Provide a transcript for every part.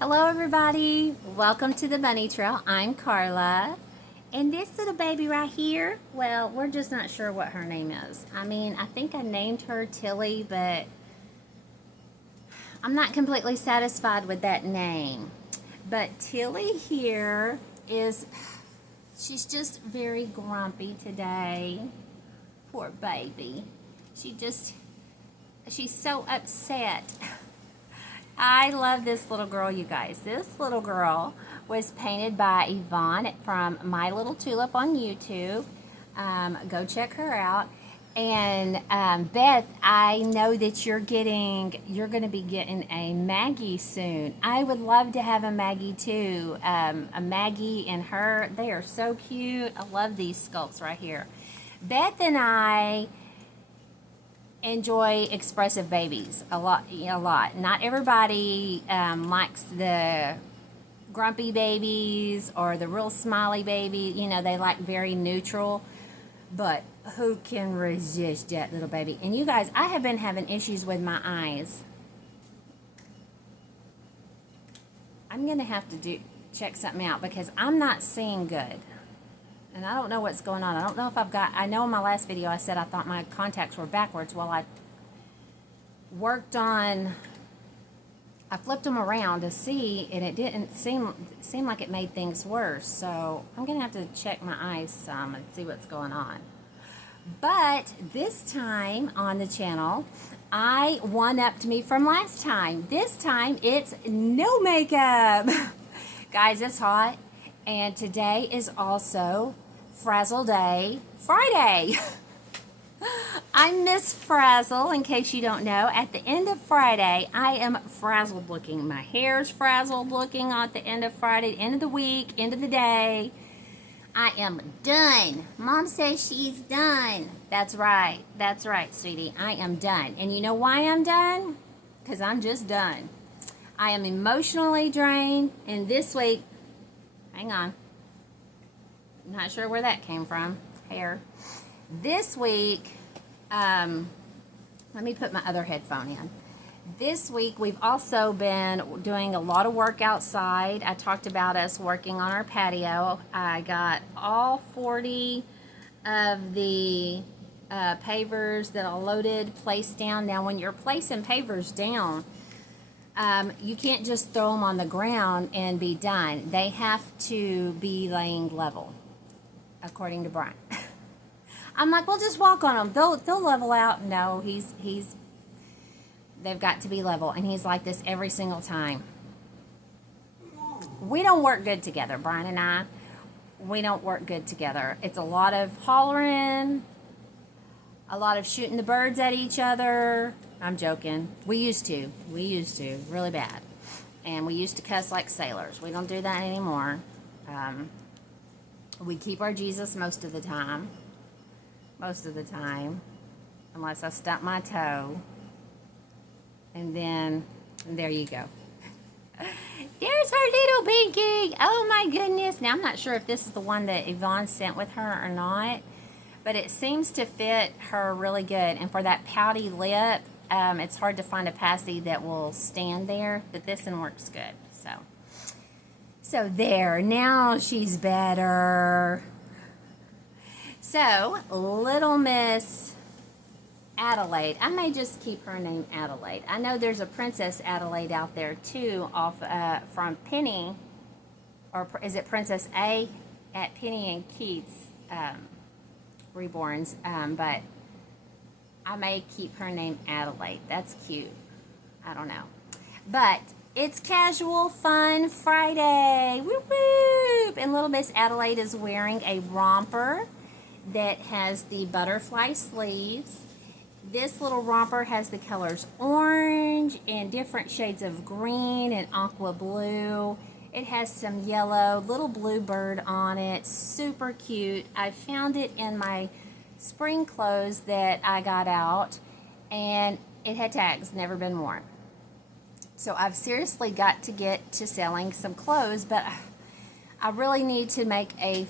Hello everybody, welcome to the Bunny Trail. I'm Carla, and this little baby right here, well, we're just not sure what her name is. I think I named her Tilly, but I'm not completely satisfied with that name. But Tilly here she's just very grumpy today. Poor baby. She's so upset. I love this little girl, you guys. This little girl was painted by Yvonne from My Little Tulip on YouTube. Go check her out. And Beth, I know that you're going to be getting a Maggie soon. I would love to have a Maggie too. A Maggie and her, they are so cute. I love these sculpts right here. Beth and I enjoy expressive babies a lot. Not everybody likes the grumpy babies or the real smiley baby. They like very neutral. But who can resist that little baby? And you guys, I have been having issues with my eyes. I'm gonna have to check something out because I'm not seeing good. And I don't know what's going on. I don't know if I know in my last video I said I thought my contacts were backwards. Well, I flipped them around to see, and it didn't seem like it made things worse. So I'm going to have to check my eyes some and see what's going on. But this time on the channel, I one-upped me from last time. This time it's no makeup. Guys, it's hot. And today is also Frazzle Day Friday. I'm Miss Frazzle, in case you don't know. At the end of Friday, I am frazzled looking. My hair's frazzled looking at the end of Friday, end of the week, end of the day. I am done. Mom says she's done. That's right, sweetie. I am done. And you know why I'm done? Because I'm just done. I am emotionally drained, and this week, hang on. I'm not sure where that came from. Hair. This week, let me put my other headphone in. This week, we've also been doing a lot of work outside. I talked about us working on our patio. I got all 40 of the pavers that I loaded placed down. Now, when you're placing pavers down, you can't just throw them on the ground and be done. They have to be laying level, according to Brian. I'm like, well, just walk on them. They'll level out. No, they've got to be level, and he's like this every single time. We don't work good together, Brian and I. We don't work good together. It's a lot of hollering, a lot of shooting the birds at each other. I'm joking. We used to, really bad. And we used to cuss like sailors. We don't do that anymore. We keep our Jesus most of the time, unless I stump my toe. And then, there you go. There's her little Pinky. Oh my goodness. Now, I'm not sure if this is the one that Yvonne sent with her or not, but it seems to fit her really good. And for that pouty lip, it's hard to find a passy that will stand there, but this one works good. So there, now she's better. So, Little Miss Adelaide. I may just keep her name Adelaide. I know there's a Princess Adelaide out there too, off from Penny, or is it Princess A at Penny and Keith's Reborns, but I may keep her name Adelaide. That's cute. I don't know. But it's Casual Fun Friday. Whoop whoop. And Little Miss Adelaide is wearing a romper that has the butterfly sleeves. This little romper has the colors orange and different shades of green and aqua blue. It has some yellow, little blue bird on it. Super cute. I found it in my spring clothes that I got out, and it had tags, never been worn. So I've seriously got to get to selling some clothes, but I really need to make a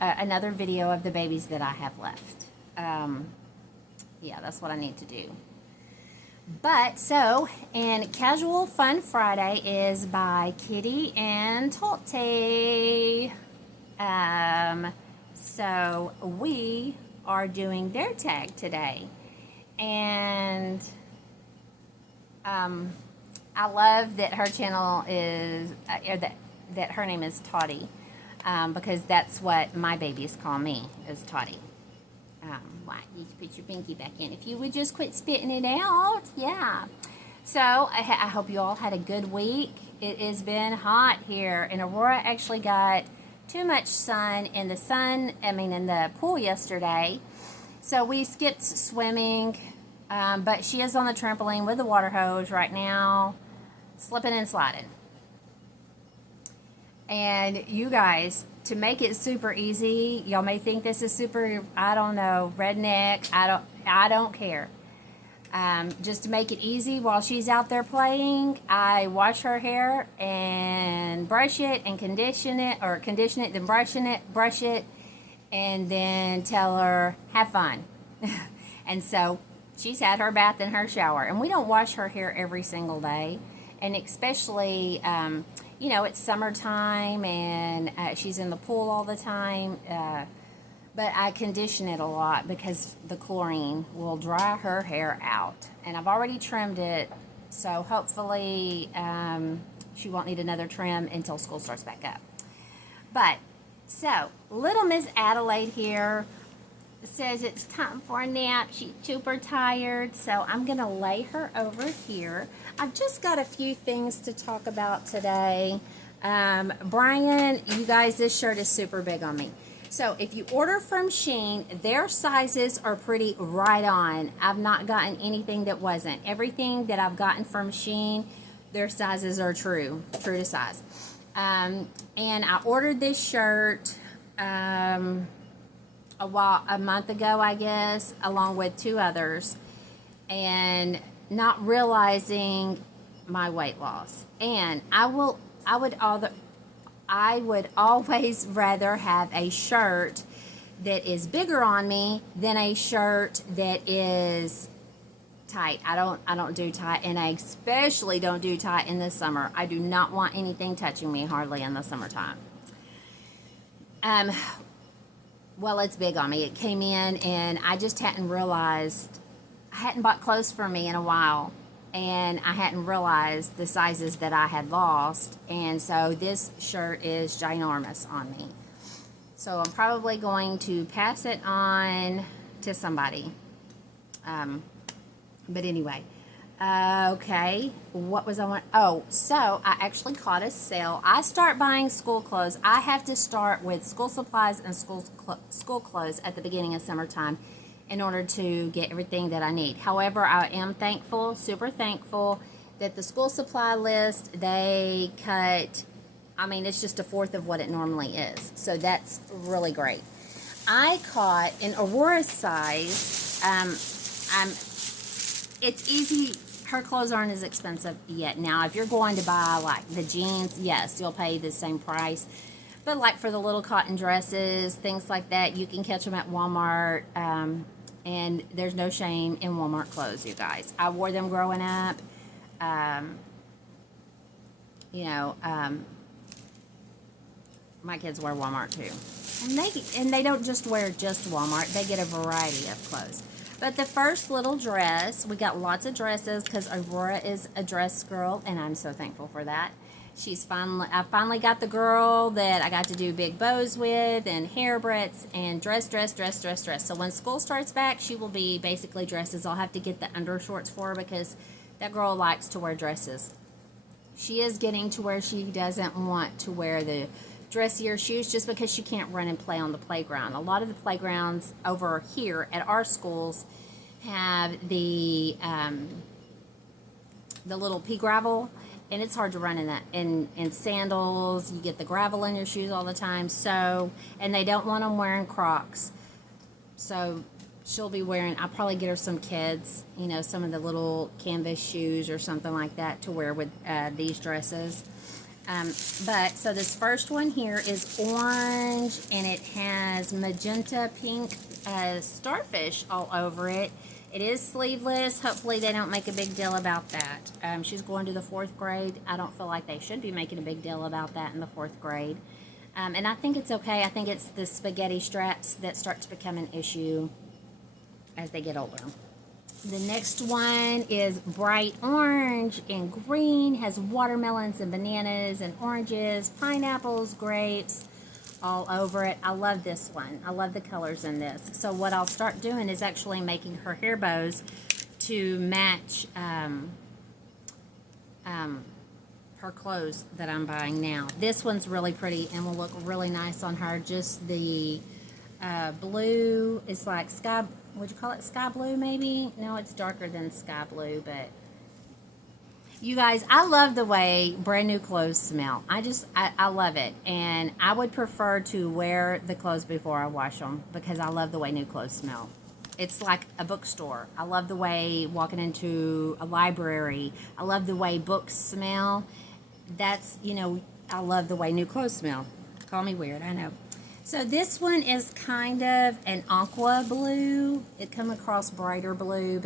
another video of the babies that I have left. Yeah, that's what I need to do. But so, and Casual Fun Friday is by Kitty and Tolte. So we are doing their tag today. And I love that her channel is, that her name is Toddy, because that's what my babies call me, is Toddy. Why, you put your pinky back in. If you would just quit spitting it out, yeah. So I hope you all had a good week. It has been hot here, and Aurora actually got too much sun in the pool yesterday. So we skipped swimming, but she is on the trampoline with the water hose right now, slipping and sliding. And you guys, to make it super easy, y'all may think this is super, I don't know, redneck. I don't care. Just to make it easy while she's out there playing, I wash her hair and brush it and condition it, then brush it, and then tell her, have fun. And so she's had her bath and her shower. And we don't wash her hair every single day. And especially, it's summertime and she's in the pool all the time. But I condition it a lot because the chlorine will dry her hair out. And I've already trimmed it, so hopefully she won't need another trim until school starts back up. But, so, little Miss Adelaide here says it's time for a nap. She's super tired, so I'm going to lay her over here. I've just got a few things to talk about today. Brian, you guys, this shirt is super big on me. So if you order from Shein, their sizes are pretty right on. I've not gotten anything that wasn't. Everything that I've gotten from Shein, their sizes are true to size. And I ordered this shirt a month ago, I guess, along with 2 others, and not realizing my weight loss. And I would always rather have a shirt that is bigger on me than a shirt that is tight. I don't do tight, and I especially don't do tight in the summer. I do not want anything touching me hardly in the summertime. Well, it's big on me. It came in, and I just hadn't realized. I hadn't bought clothes for me in a while, and I hadn't realized the sizes that I had lost, and so this shirt is ginormous on me. So I'm probably going to pass it on to somebody. But anyway, okay, what was I want? Oh, so I actually caught a sale. I start buying school clothes. I have to start with school supplies and school clothes at the beginning of summertime in order to get everything that I need. However, I am thankful, super thankful, that the school supply list, they cut, it's just 1/4 of what it normally is. So that's really great. I caught in Aurora's size, it's easy. Her clothes aren't as expensive yet. Now, if you're going to buy like the jeans, yes, you'll pay the same price. But like for the little cotton dresses, things like that, you can catch them at Walmart. And there's no shame in Walmart clothes, you guys. I wore them growing up. My kids wear Walmart too. And they don't just wear just Walmart. They get a variety of clothes. But the first little dress, we got lots of dresses because Aurora is a dress girl, and I'm so thankful for that. I finally got the girl that I got to do big bows with and hair breadths and dress. So when school starts back, she will be basically dresses. I'll have to get the undershorts for her because that girl likes to wear dresses. She is getting to where she doesn't want to wear the dressier shoes just because she can't run and play on the playground. A lot of the playgrounds over here at our schools have the little pea gravel, and it's hard to run in that in sandals. You get the gravel in your shoes all the time. So, and they don't want them wearing Crocs. So she'll be wearing, I'll probably get her some kids, some of the little canvas shoes or something like that to wear with these dresses. So this first one here is orange, and it has magenta pink starfish all over it. It is sleeveless. Hopefully they don't make a big deal about that. She's going to the 4th grade. I don't feel like they should be making a big deal about that in the 4th grade. And I think it's okay. I think it's the spaghetti straps that start to become an issue as they get older. The next one is bright orange and green. Has watermelons and bananas and oranges, pineapples, grapes all over it. I love this one. I love the colors in this. So what I'll start doing is actually making her hair bows to match her clothes that I'm buying now. This one's really pretty and will look really nice on her. Just the blue is like sky, would you call it sky blue maybe? No, it's darker than sky blue, but you guys, I love the way brand new clothes smell. I love it. And I would prefer to wear the clothes before I wash them because I love the way new clothes smell. It's like a bookstore. I love the way walking into a library. I love the way books smell. That's, you know, I love the way new clothes smell. Call me weird, I know. So this one is kind of an aqua blue. It come across brighter blue,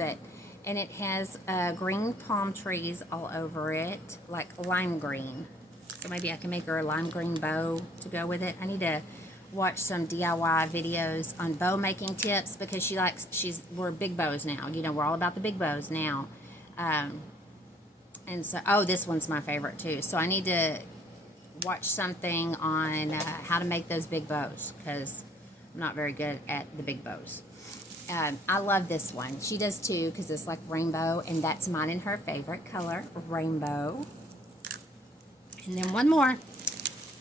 and it has green palm trees all over it, like lime green. So maybe I can make her a lime green bow to go with it. I need to watch some DIY videos on bow making tips because we're big bows now. You know, we're all about the big bows now. And so, oh, this one's my favorite too. So I need to watch something on how to make those big bows because I'm not very good at the big bows. I love this one. She does too because it's like rainbow, and that's mine and her favorite color, rainbow. And then one more,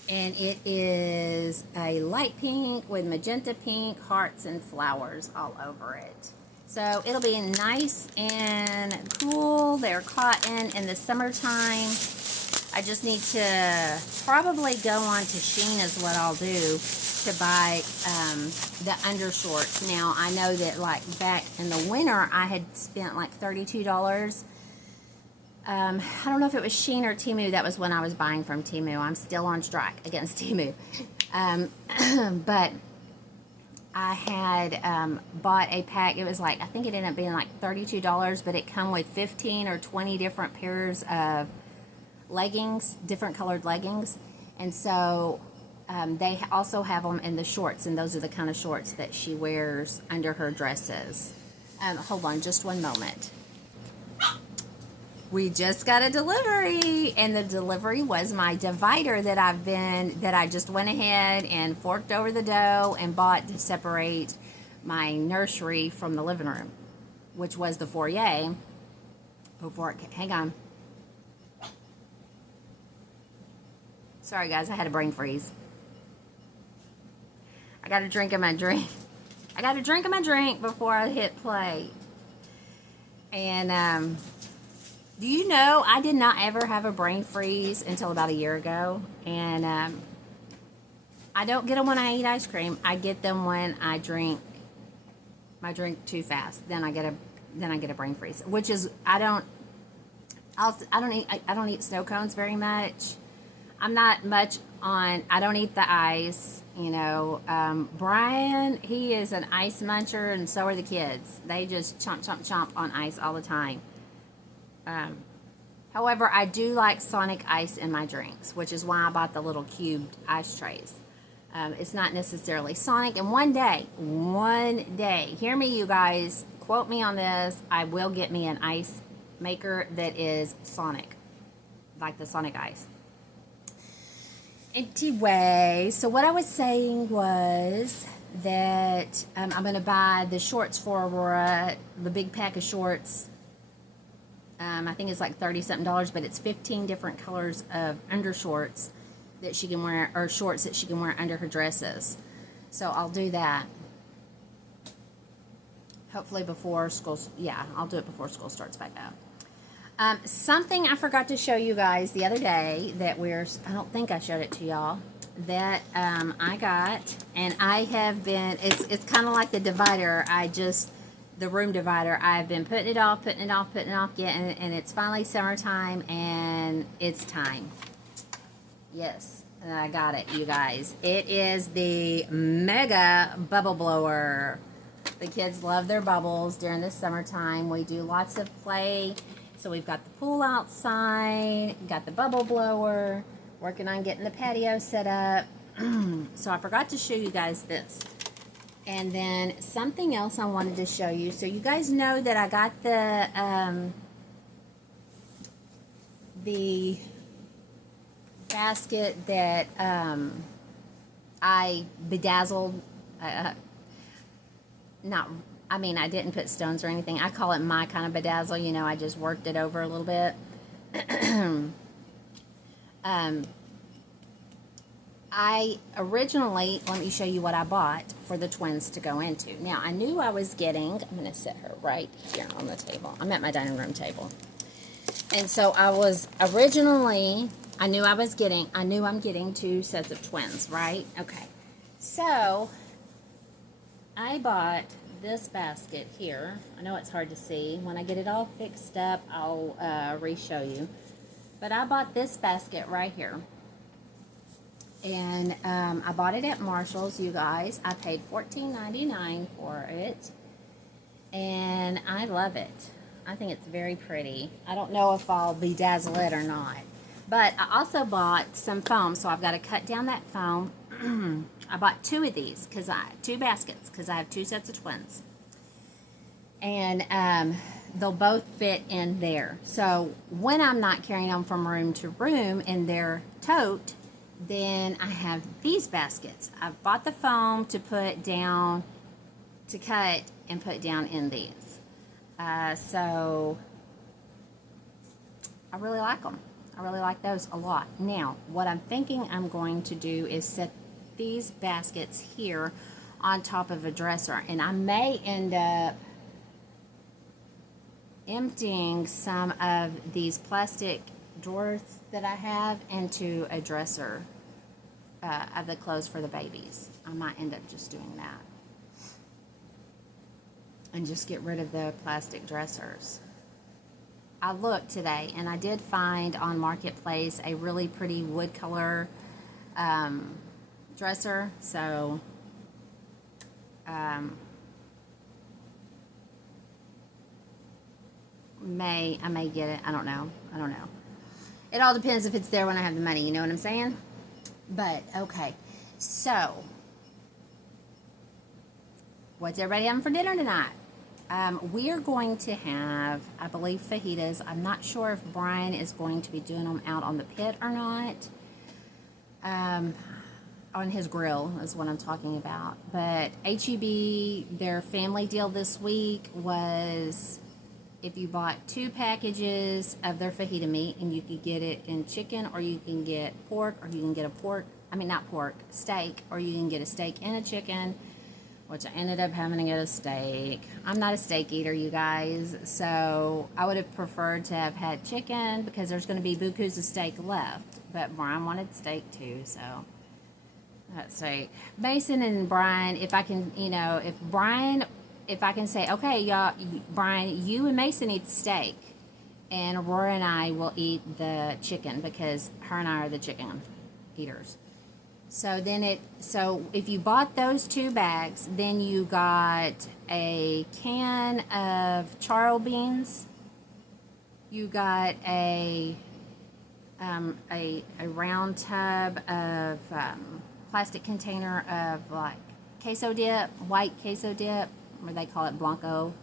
and it is a light pink with magenta pink, hearts and flowers all over it. So it'll be nice and cool. They're cotton in the summertime. I just need to probably go on to Shein is what I'll do to buy the undershorts. Now, I know that like back in the winter, I had spent like $32. I don't know if it was Shein or Temu. That was when I was buying from Temu. I'm still on strike against Temu. But I had bought a pack. It was like, I think it ended up being like $32, but it come with 15 or 20 different pairs of leggings, different colored leggings. And so they also have them in the shorts, and those are the kind of shorts that she wears under her dresses. Hold on just one moment. We just got a delivery, and the delivery was my divider that I just went ahead and forked over the dough and bought to separate my nursery from the living room, which was the foyer before it, hang on. Sorry guys, I had a brain freeze. I got a drink of my drink. I got a drink of my drink before I hit play. And do you know I did not ever have a brain freeze until about a year ago? And I don't get them when I eat ice cream. I get them when I drink my drink too fast. Then I get a brain freeze, which is I don't eat snow cones very much. I'm not much on, I don't eat the ice, you know. Brian, he is an ice muncher, and so are the kids. They just chomp, chomp, chomp on ice all the time. However, I do like Sonic ice in my drinks, which is why I bought the little cubed ice trays. It's not necessarily Sonic, and one day, hear me you guys, quote me on this, I will get me an ice maker that is Sonic, like the Sonic ice. Anyway, so what I was saying was that I'm going to buy the shorts for Aurora, the big pack of shorts. I think it's like $30-something, but it's 15 different colors of undershorts that she can wear, or shorts that she can wear under her dresses. So I'll do that. Hopefully before school, yeah, I'll do it before school starts back up. Something I forgot to show you guys the other day that I don't think I showed it to y'all, that I got, and I have been, it's kind of like the divider, the room divider, I've been putting it off, yeah, and it's finally summertime, and it's time. Yes, and I got it, you guys. It is the Mega Bubble Blower. The kids love their bubbles during the summertime. We do lots of play. So we've got the pool outside, got the bubble blower, working on getting the patio set up. So I forgot to show you guys this. And then something else I wanted to show you. So you guys know that I got the basket that I bedazzled. I didn't put stones or anything. I call it my kind of bedazzle. You know, I just worked it over a little bit. I originally, let me show you what I bought for the twins to go into. Now, I knew I was getting, I'm going to set her right here on the table. I'm at my dining room table. And so I was originally, I knew I'm getting 2 sets of twins, right? Okay. So, I bought this basket here. I know it's hard to see. When I get it all fixed up, I'll re-show you. But I bought this basket right here. And I bought it at Marshall's, you guys. I paid $14.99 for it. And I love it. I think it's very pretty. I don't know if I'll bedazzle it or not. But I also bought some foam, so I've got to cut down that foam. I bought 2 of these, 2 baskets, because I have 2 sets of twins. And they'll both fit in there. So when I'm not carrying them from room to room in their tote, then I have these baskets. I've bought the foam to put down, to cut and put down in these. So I really like them. I really like those a lot. Now, what I'm thinking I'm going to do is set these baskets here on top of a dresser. And I may end up emptying some of these plastic drawers that I have into a dresser of the clothes for the babies. I might end up just doing that. And just get rid of the plastic dressers. I looked today and I did find on Marketplace a really pretty wood color dresser. So I may get it. I don't know. It all depends if it's there when I have the money. You know what I'm saying? But okay. So what's everybody having for dinner tonight? We are going to have, I believe, fajitas. I'm not sure if Brian is going to be doing them out on the pit or not. On his grill is what I'm talking about. But HEB, their family deal this week was if you bought 2 packages of their fajita meat, and you could get it in chicken, or you can get pork, or you can get steak, or you can get a steak and a chicken, which I ended up having to get a steak. I'm not a steak eater, you guys, so I would have preferred to have had chicken because there's going to be bukus of steak left. But Brian wanted steak too, so that's steak. Mason and Brian, if I can say, okay, y'all, Brian, you and Mason eat the steak, and Aurora and I will eat the chicken because her and I are the chicken eaters. So if you bought those 2 bags, then you got a can of charro beans. You got a round tub of plastic container of like queso dip, white queso dip, or they call it blanco.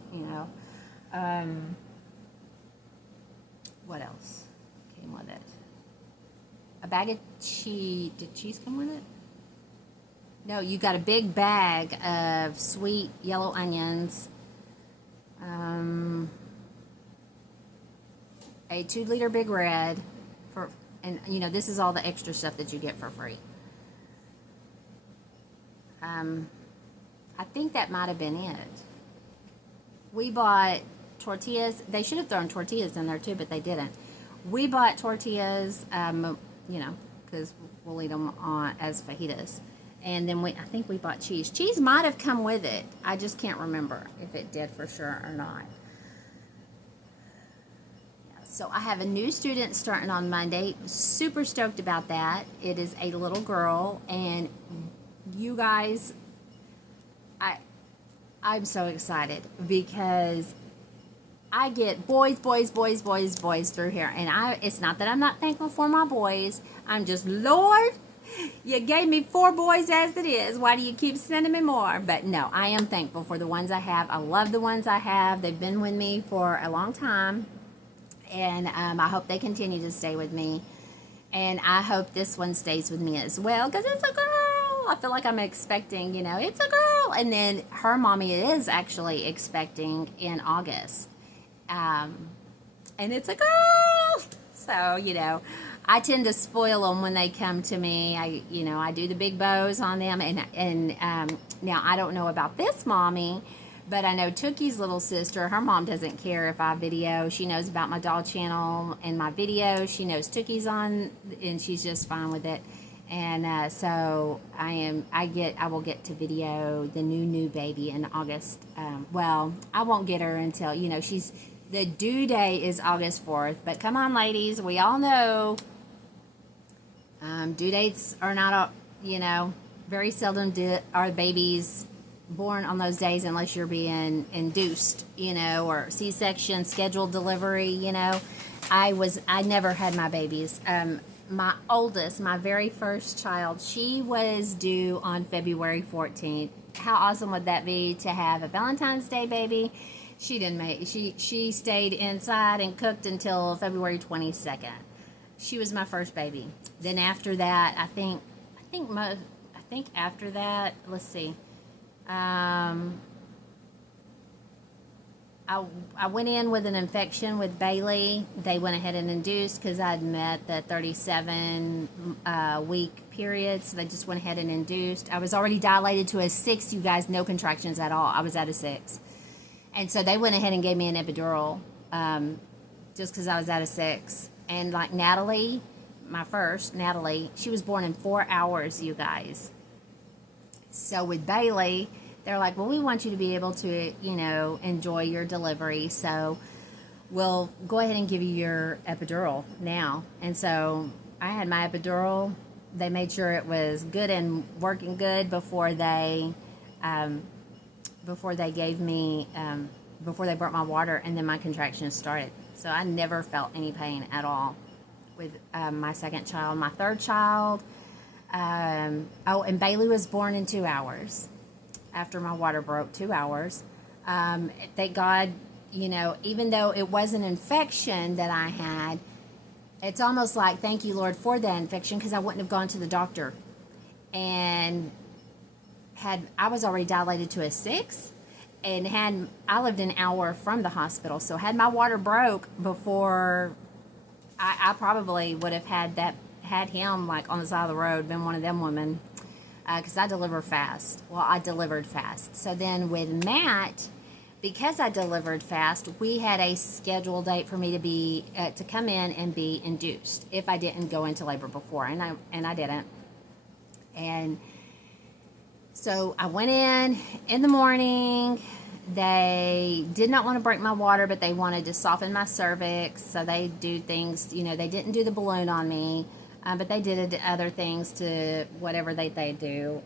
What else came with it? A bag of cheese. Did cheese come with it? No, you got a big bag of sweet yellow onions, a 2-liter Big Red, and this is all the extra stuff that you get for free. I think that might have been it. We bought tortillas. They should have thrown tortillas in there too, but they didn't. We bought tortillas, because we'll eat them as fajitas. And then I think we bought cheese. Cheese might have come with it. I just can't remember if it did for sure or not. So I have a new student starting on Monday. Super stoked about that. It is a little girl, and you guys, I'm so excited because I get boys, boys, boys, boys, boys through here. And it's not that I'm not thankful for my boys. I'm just, Lord, you gave me 4 boys as it is. Why do you keep sending me more? But no, I am thankful for the ones I have. I love the ones I have. They've been with me for a long time. And I hope they continue to stay with me. And I hope this one stays with me as well because it's a girl. I feel like I'm expecting, it's a girl. And then her mommy is actually expecting in August. And it's a girl. So, I tend to spoil them when they come to me. I do the big bows on them. And now I don't know about this mommy, but I know Tookie's little sister, her mom doesn't care if I video. She knows about my doll channel and my videos. She knows Tookie's on, and she's just fine with it. And so I will get to video the new baby in August. Well, I won't get her until, the due date is August 4th. But come on, ladies, we all know due dates are not, very seldom are babies born on those days unless you're being induced, or C-section, scheduled delivery, I never had my babies. My oldest, my very first child, she was due on February 14th. How awesome would that be to have a Valentine's Day baby? She stayed inside and cooked until February 22nd. She was my first baby. Then after that, I think after that, let's see. I went in with an infection with Bailey. They went ahead and induced because I'd met the 37 week period, so they just went ahead and induced. I was already dilated to a 6, you guys, no contractions at all. I was at a 6. And so they went ahead and gave me an epidural just because I was at a 6. And like Natalie, my first, Natalie, she was born in 4 hours, you guys. So with Bailey, they're like, well, we want you to be able to, enjoy your delivery. So we'll go ahead and give you your epidural now. And so I had my epidural. They made sure it was good and working good before they gave me, before they brought my water, and then my contractions started. So I never felt any pain at all with my second child. My third child, and Bailey was born in 2 hours. After my water broke, 2 hours. Thank God, even though it was an infection that I had, it's almost like, thank you, Lord, for that infection, because I wouldn't have gone to the doctor. And I was already dilated to a 6, and I lived an hour from the hospital. So had my water broke before, I probably would have had him like on the side of the road, been one of them women. Because I deliver fast. Well, I delivered fast. So then with Matt, because I delivered fast, we had a scheduled date for me to come in and be induced if I didn't go into labor before, and I didn't. And so I went in the morning. They did not want to break my water, but they wanted to soften my cervix. So they do things, they didn't do the balloon on me. But they did other things to whatever they do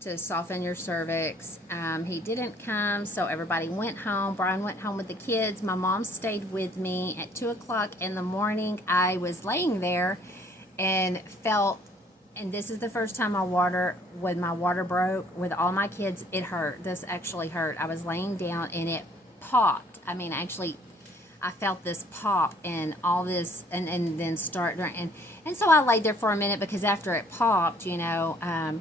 to soften your cervix. He didn't come, so everybody went home. Brian went home with the kids. My mom stayed with me. At 2 o'clock in the morning, I was laying there and felt, and this is the first time when my water broke with all my kids, it hurt. This actually hurt. I was laying down and it popped. I felt this pop and all this, and then start, and so I laid there for a minute because after it popped, I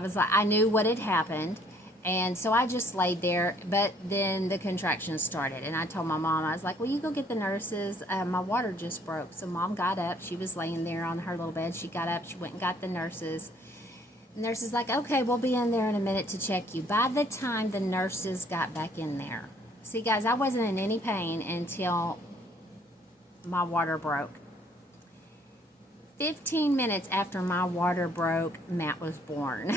was like, I knew what had happened, and so I just laid there. But then the contractions started, and I told my mom, I was like, "Well, you go get the nurses. My water just broke." So Mom got up. She was laying there on her little bed. She got up. She went and got the nurses. The nurse is like, "Okay, we'll be in there in a minute to check you." By the time the nurses got back in there. See, guys, I wasn't in any pain until my water broke. 15 minutes after my water broke, Matt was born.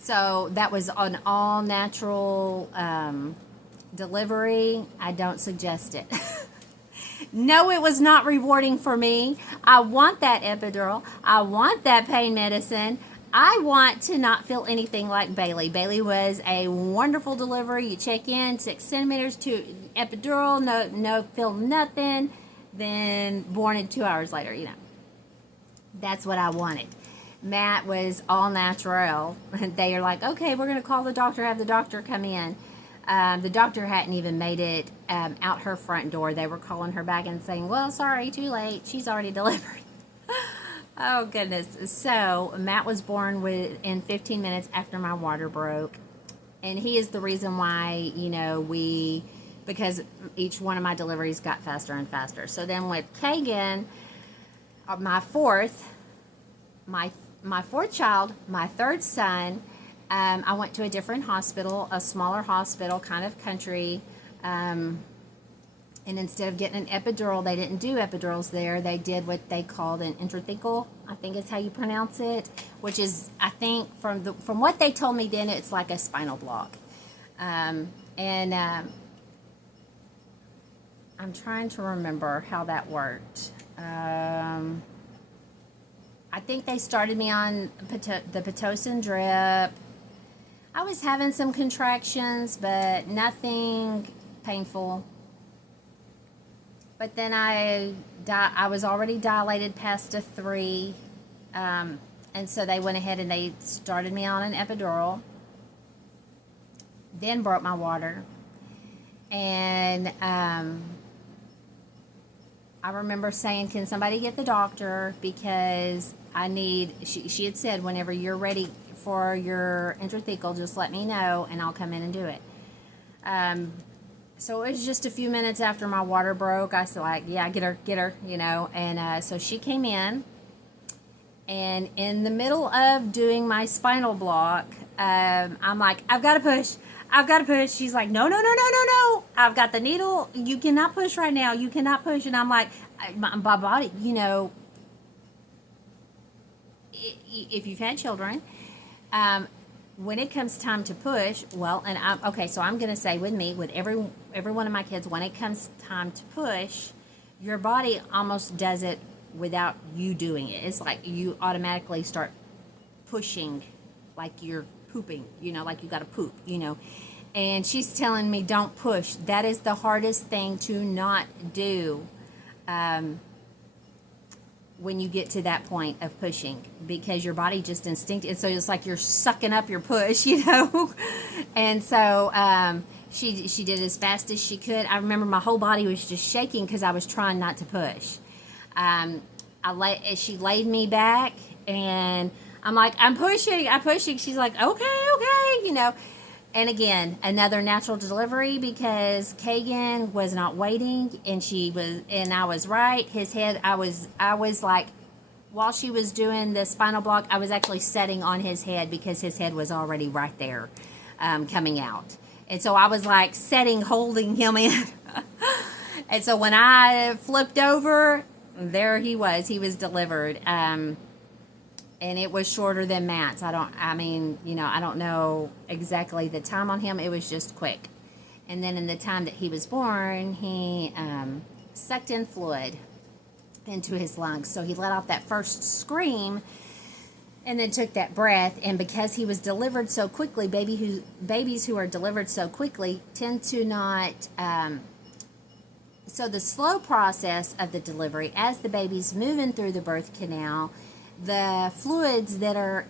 So that was an all-natural delivery. I don't suggest it. No, it was not rewarding for me. I want that epidural. I want that pain medicine. I want to not feel anything like Bailey. Bailey was a wonderful delivery. You check in, 6 centimeters, to epidural, no, feel nothing. Then born in 2 hours later, That's what I wanted. Matt was all natural. They are like, okay, we're going to call the doctor, have the doctor come in. The doctor hadn't even made it out her front door. They were calling her back and saying, well, sorry, too late. She's already delivered. Oh, goodness. So Matt was born in 15 minutes after my water broke. And he is the reason why, because each one of my deliveries got faster and faster. So then with Kagan, my fourth child, my third son, I went to a different hospital, a smaller hospital, kind of country. And instead of getting an epidural, they didn't do epidurals there. They did what they called an intrathecal, I think is how you pronounce it, which is, I think, from what they told me then, it's like a spinal block. I'm trying to remember how that worked. I think they started me on the Pitocin drip. I was having some contractions, but nothing painful. But then I was already dilated past a 3, and so they went ahead and they started me on an epidural. Then broke my water, and I remember saying, "Can somebody get the doctor? Because I need." She had said, "Whenever you're ready for your intrathecal, just let me know, and I'll come in and do it." So it was just a few minutes after my water broke. I said, like, yeah, get her, And so she came in. And in the middle of doing my spinal block, I'm like, I've got to push. She's like, no. I've got the needle. You cannot push right now. You cannot push. And I'm like, my body, if you've had children, when it comes time to push, so I'm going to say with every one of my kids, when it comes time to push, your body almost does it without you doing it. It's like you automatically start pushing like you're pooping, like you got to poop, And she's telling me, don't push. That is the hardest thing to not do. When you get to that point of pushing, because your body just instinctive. So it's like you're sucking up your push, And so she did as fast as she could. I remember my whole body was just shaking because I was trying not to push. She laid me back, and I'm like, I'm pushing. She's like, okay, And again, another natural delivery, because Kagan was not waiting, and I was right. His head, I was like, while she was doing the spinal block, I was actually setting on his head because his head was already right there, coming out. And so I was like holding him in. And so when I flipped over, there he was delivered. And it was shorter than Matt's. I don't know exactly the time on him. It was just quick. And then in the time that he was born, he sucked in fluid into his lungs. So he let out that first scream and then took that breath. And because he was delivered so quickly, babies who are delivered so quickly tend to not... so the slow process of the delivery, as the baby's moving through the birth canal, the fluids that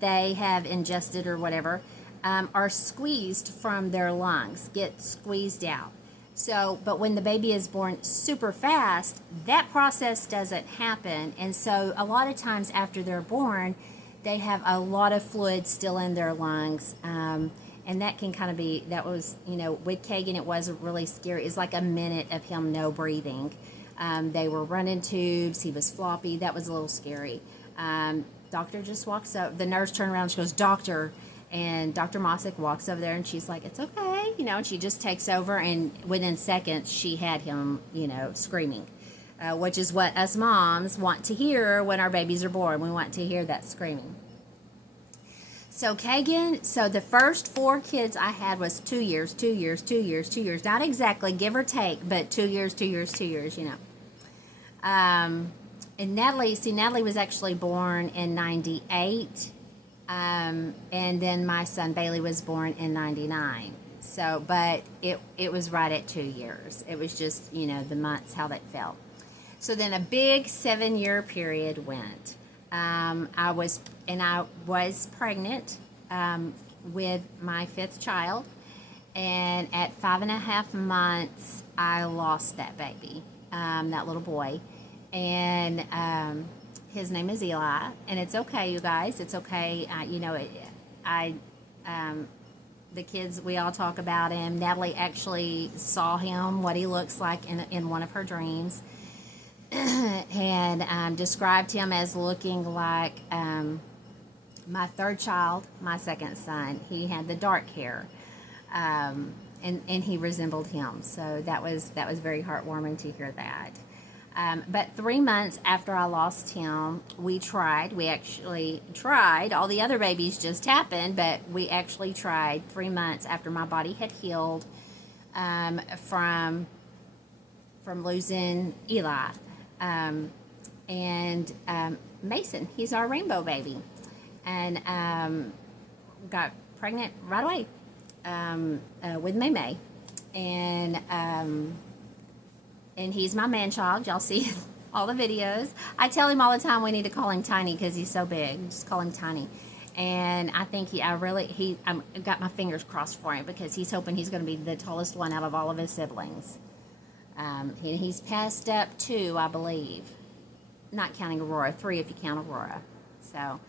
they have ingested or whatever are squeezed from their lungs, get squeezed out. So, but when the baby is born super fast, that process doesn't happen. And so a lot of times after they're born, they have a lot of fluid still in their lungs. And that can kind of be, that was, with Kagan, it wasn't really scary. It's like a minute of him no breathing. They were running tubes. He was floppy. That was a little scary. Doctor just walks up. The nurse turned around and she goes, "Doctor." And Dr. Mossick walks over there and she's like, "It's okay." And she just takes over. And within seconds, she had him, screaming, which is what us moms want to hear when our babies are born. We want to hear that screaming. So Kagan, the first 4 kids I had was 2 years. Not exactly, give or take, but 2 years. And Natalie was actually born in 98, And then my son Bailey was born in 99. So, but it was right at 2 years. It was just, the months, how that felt. So then a big 7-year period went. I was pregnant with my 5th child. And at 5.5 months, I lost that baby, that little boy. And his name is Eli. And it's okay, you guys. It's okay. The kids, we all talk about him. Natalie actually saw him, what he looks like in one of her dreams. And described him as looking like my 3rd child, my 2nd son. He had the dark hair. And he resembled him. So that was very heartwarming to hear that. But 3 months after I lost him, we actually tried. All the other babies just happened, but we actually tried 3 months after my body had healed from losing Eli. And Mason, he's our rainbow baby. And got pregnant right away. With May, and he's my man child. Y'all see all the videos. I tell him all the time we need to call him Tiny because he's so big. Just call him Tiny. And I think I've got my fingers crossed for him because he's hoping he's going to be the tallest one out of all of his siblings. He's passed up 2, I believe, not counting Aurora, 3 if you count Aurora. So.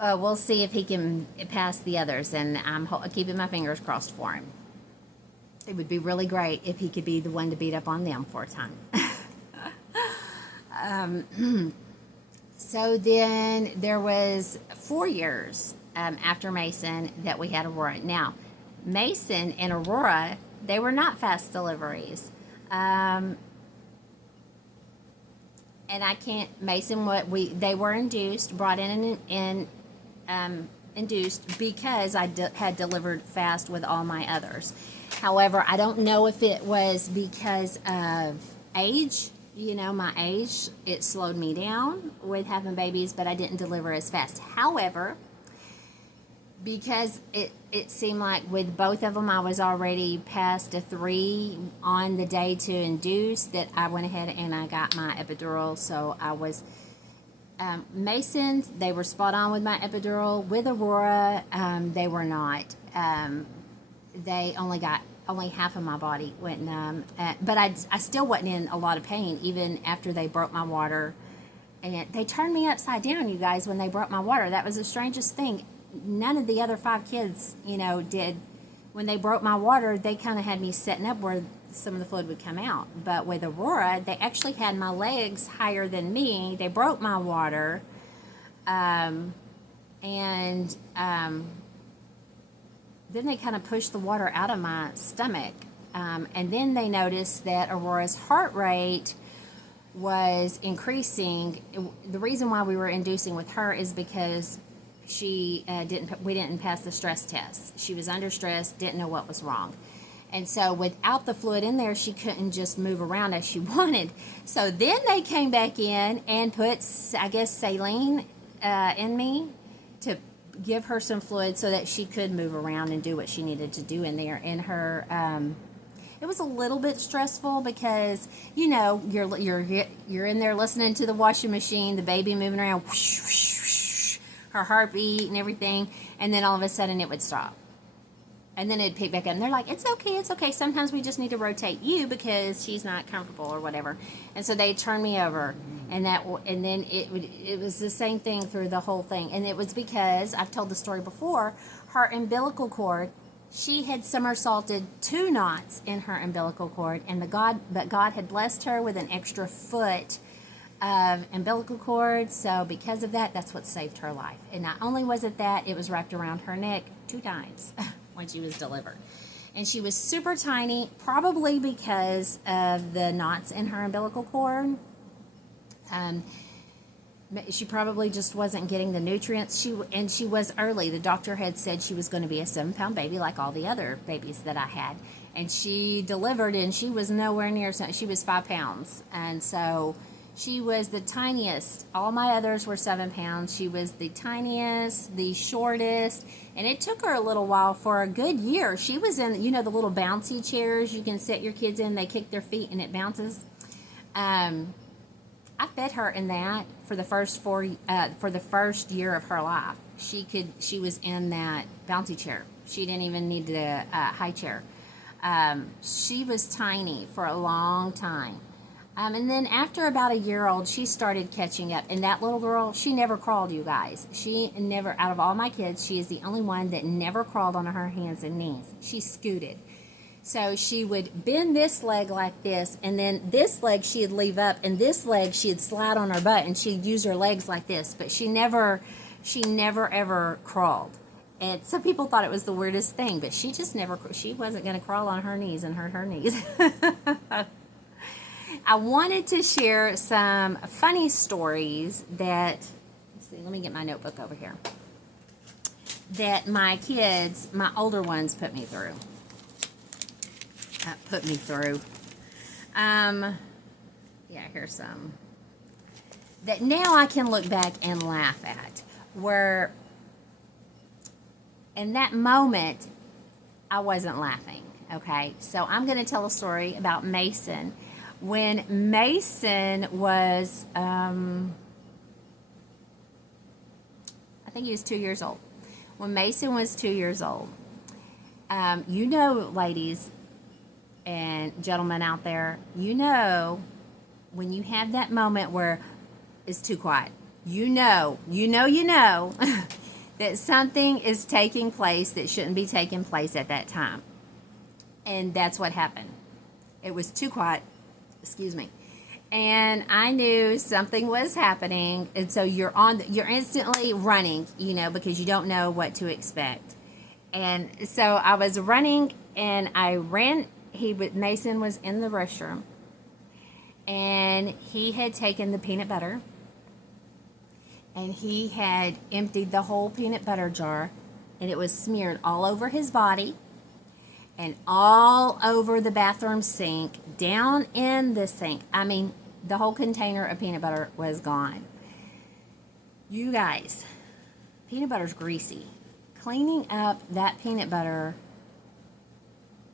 We'll see if he can pass the others, and I'm keeping my fingers crossed for him. It would be really great if he could be the one to beat up on them for a time. So then there was 4 years after Mason that we had Aurora. Now, Mason and Aurora, they were not fast deliveries. And I can't, Mason, they were induced, brought in and induced because I had delivered fast with all my others. However, I don't know if it was because of age. My age, it slowed me down with having babies, but I didn't deliver as fast. However, because it seemed like with both of them I was already past a 3 on the day to induce, that I went ahead and I got my epidural. So I was Mason's, they were spot on with my epidural. With Aurora, they were not. They only half of my body went numb, but I still wasn't in a lot of pain even after they broke my water. And they turned me upside down, you guys, when they broke my water. That was the strangest thing. None of the other 5 kids, did. When they broke my water, they kind of had me sitting up where some of the fluid would come out. But with Aurora, they actually had my legs higher than me. They broke my water. And then they kind of pushed the water out of my stomach. And then they noticed that Aurora's heart rate was increasing. The reason why we were inducing with her is because we didn't pass the stress test. She was under stress, didn't know what was wrong. And so without the fluid in there, she couldn't just move around as she wanted. So then they came back in and put, I guess, saline in me to give her some fluid so that she could move around and do what she needed to do in there. And her, it was a little bit stressful because, you're in there listening to the washing machine, the baby moving around, whoosh, whoosh, whoosh, her heartbeat and everything, and then all of a sudden it would stop. And then it'd pick back up. And they're like, it's okay. Sometimes we just need to rotate you because she's not comfortable or whatever. And so they turned me over. And then it was the same thing through the whole thing. And it was because, I've told the story before, her umbilical cord, she had somersaulted 2 knots in her umbilical cord. But God had blessed her with an extra foot of umbilical cord. So because of that, that's what saved her life. And not only was it that, it was wrapped around her neck 2 times. When she was delivered. And she was super tiny, probably because of the knots in her umbilical cord. She probably just wasn't getting the nutrients. She was early. The doctor had said she was going to be a 7-pound baby like all the other babies that I had. And she delivered and she was nowhere near, she was 5 pounds. And so She was the tiniest. All my others were 7 pounds. She was the tiniest, the shortest, and it took her a little while, for a good year. She was in, the little bouncy chairs you can set your kids in. They kick their feet and it bounces. I fed her in that for the first year of her life. She was in that bouncy chair. She didn't even need the high chair. She was tiny for a long time. And then after about a year old, she started catching up. And that little girl, she never crawled, you guys. She never, out of all my kids, she is the only one that never crawled on her hands and knees. She scooted. So she would bend this leg like this, and then this leg she'd leave up, and this leg she'd slide on her butt, and she'd use her legs like this. But she never ever crawled. And some people thought it was the weirdest thing, but she wasn't going to crawl on her knees and hurt her knees. I wanted to share some funny stories that, let me get my notebook over here, that my kids, my older ones, put me through. Yeah, here's some that now I can look back and laugh at, where in that moment I wasn't laughing. Okay, so I'm going to tell a story about Mason. When Mason was I think he was 2 years old. When Mason was 2 years old, ladies and gentlemen out there, when you have that moment where it's too quiet, you know that something is taking place that shouldn't be taking place at that time. And that's what happened. It was too quiet, and I knew something was happening, and so you're instantly running, because you don't know what to expect. And so I was running, and I ran. Mason was in the restroom, and he had taken the peanut butter, and he had emptied the whole peanut butter jar, and it was smeared all over his body and all over the bathroom sink, down in the sink. I mean, the whole container of peanut butter was gone. You guys, peanut butter's greasy. Cleaning up that peanut butter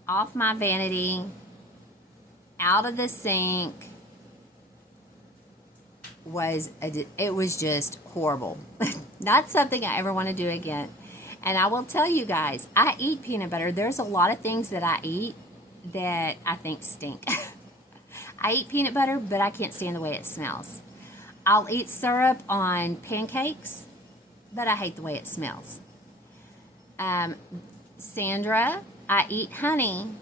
off my vanity, out of the sink, it was just horrible. Not something I ever want to do again. And I will tell you guys, I eat peanut butter. There's a lot of things that I eat that I think stink. I eat peanut butter, but I can't stand the way it smells. I'll eat syrup on pancakes, but I hate the way it smells. Sandra, I eat honey,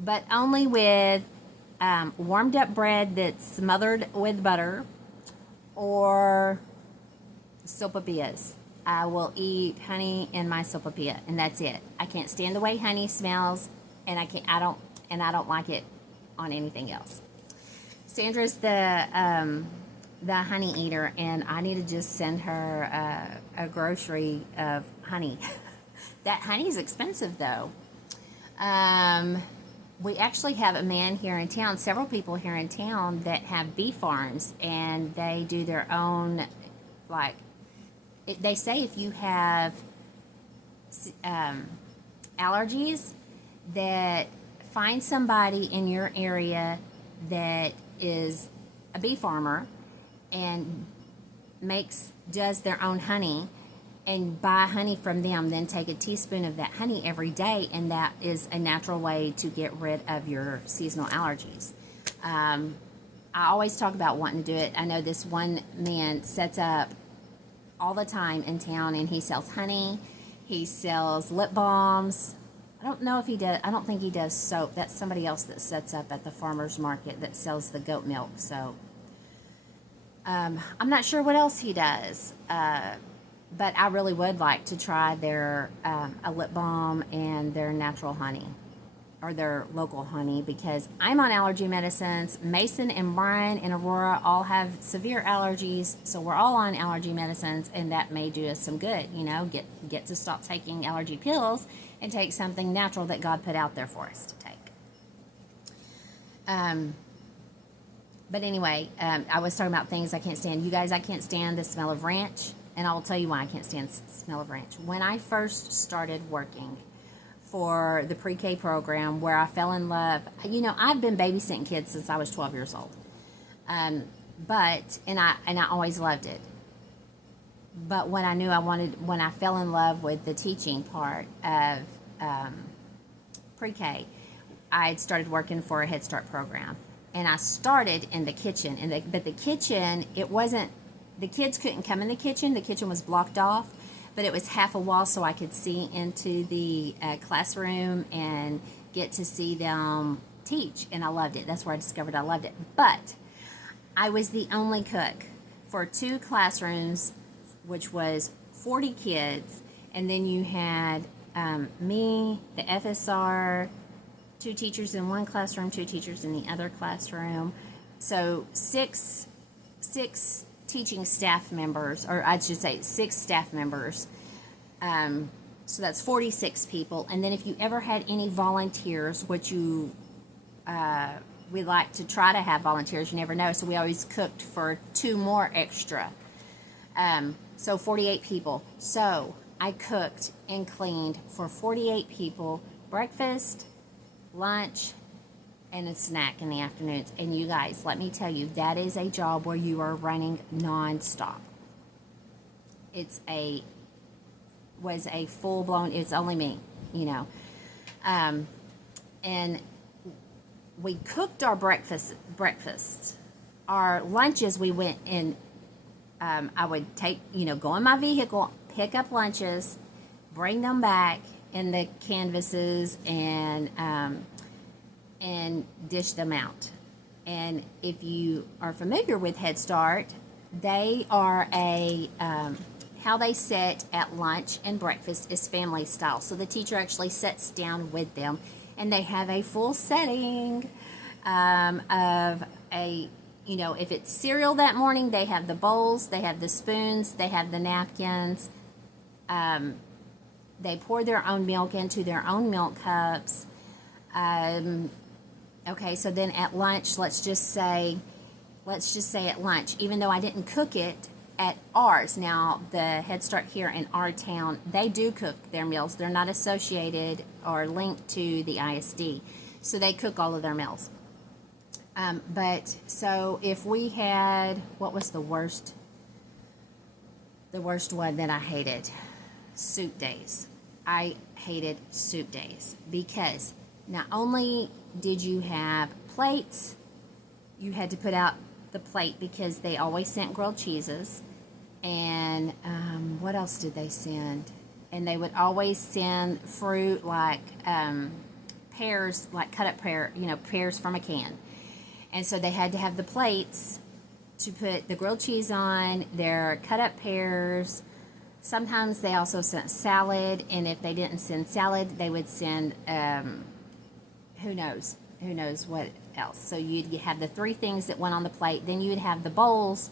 but only with warmed up bread that's smothered with butter, or sopapillas. I will eat honey in my sopapilla, and that's it. I can't stand the way honey smells, and I don't like it on anything else. Sandra's the honey eater, and I need to just send her a grocery of honey. That honey's expensive, though. We actually have a man here in town, several people here in town that have bee farms, and they do their own, they say if you have allergies, that find somebody in your area that is a bee farmer and does their own honey, and buy honey from them, then take a teaspoon of that honey every day, and that is a natural way to get rid of your seasonal allergies. I always talk about wanting to do it. I know this one man sets up all the time in town, and he sells honey, he sells lip balms. I don't think he does soap. That's somebody else that sets up at the farmer's market that sells the goat milk. So I'm not sure what else he does. But I really would like to try their a lip balm and their natural honey, or their local honey, because I'm on allergy medicines. Mason and Brian and Aurora all have severe allergies, so we're all on allergy medicines, and that may do us some good. Get to stop taking allergy pills and take something natural that God put out there for us to take. But anyway, I was talking about things I can't stand. You guys, I can't stand the smell of ranch, and I will tell you why I can't stand the smell of ranch. When I first started working for the pre-K program, where I fell in love, you know, I've been babysitting kids since I was 12 years old, and I always loved it. But when I knew when I fell in love with the teaching part of pre-K, I had started working for a Head Start program, and I started in the kitchen. But the kitchen, it wasn't. The kids couldn't come in the kitchen. The kitchen was blocked off, but it was half a wall, so I could see into the classroom and get to see them teach. And I loved it. That's where I discovered I loved it. But I was the only cook for 2 classrooms, which was 40 kids, and then you had me, the FSR, 2 teachers in one classroom, 2 teachers in the other classroom. So six teaching staff members, or I should say 6 staff members. So that's 46 people. And then if you ever had any volunteers, which we like to try to have volunteers, you never know. So we always cooked for 2 more extra. So 48 people. So I cooked and cleaned for 48 people, breakfast, lunch, and a snack in the afternoons. And you guys, let me tell you, that is a job where you are running nonstop. Was a full-blown, it's only me, you know. And we cooked our breakfast. Our lunches, we went in, I would go in my vehicle, pick up lunches, bring them back in the canvases, and dish them out. And if you are familiar with Head Start, they are how they sit at lunch and breakfast is family style. So the teacher actually sits down with them, and they have a full setting of if it's cereal that morning, they have the bowls, they have the spoons, they have the napkins. They pour their own milk into their own milk cups. Okay, so then at lunch, let's just say at lunch, even though I didn't cook it at ours. Now, the Head Start here in our town, they do cook their meals. They're not associated or linked to the ISD, so they cook all of their meals. But so if we had, what was the worst one that I hated? Soup days. I hated soup days because not only did you have plates, you had to put out the plate because they always sent grilled cheeses. And what else did they send? And they would always send fruit like pears, like cut up pears from a can. And so they had to have the plates to put the grilled cheese on, their cut up pears. Sometimes they also sent salad, and if they didn't send salad, they would send who knows what else. So you'd have the 3 things that went on the plate. Then you would have the bowls,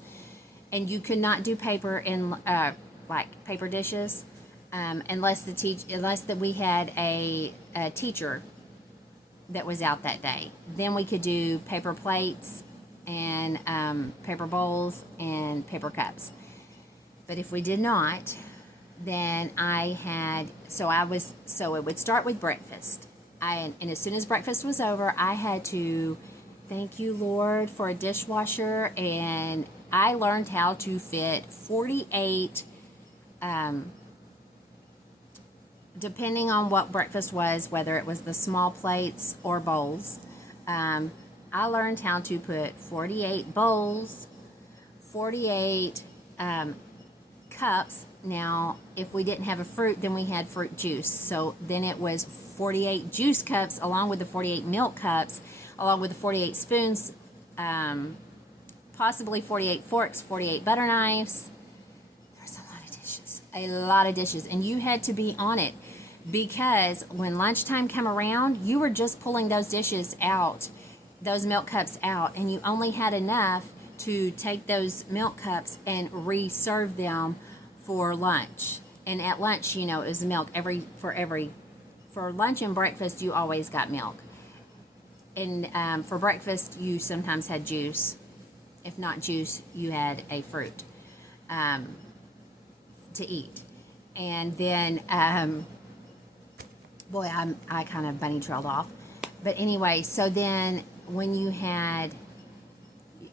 and you could not do paper in like paper dishes unless we had a teacher that was out that day. Then we could do paper plates and paper bowls and paper cups. But if we did not, then it would start with breakfast. And as soon as breakfast was over, I had to thank you, Lord, for a dishwasher, and I learned how to fit 48, depending on what breakfast was, whether it was the small plates or bowls. I learned how to put 48 bowls, 48 cups. Now, if we didn't have a fruit, then we had fruit juice. So then it was 48 juice cups along with the 48 milk cups, along with the 48 spoons, possibly 48 forks, 48 butter knives. There's a lot of dishes. And you had to be on it because when lunchtime came around, you were just pulling those dishes out, those milk cups out, and you only had enough to take those milk cups and reserve them for lunch. And at lunch, it was milk for lunch and breakfast, you always got milk. And for breakfast, you sometimes had juice. If not juice, you had a fruit to eat. And then, boy, I kind of bunny trailed off. But anyway, so then when you had,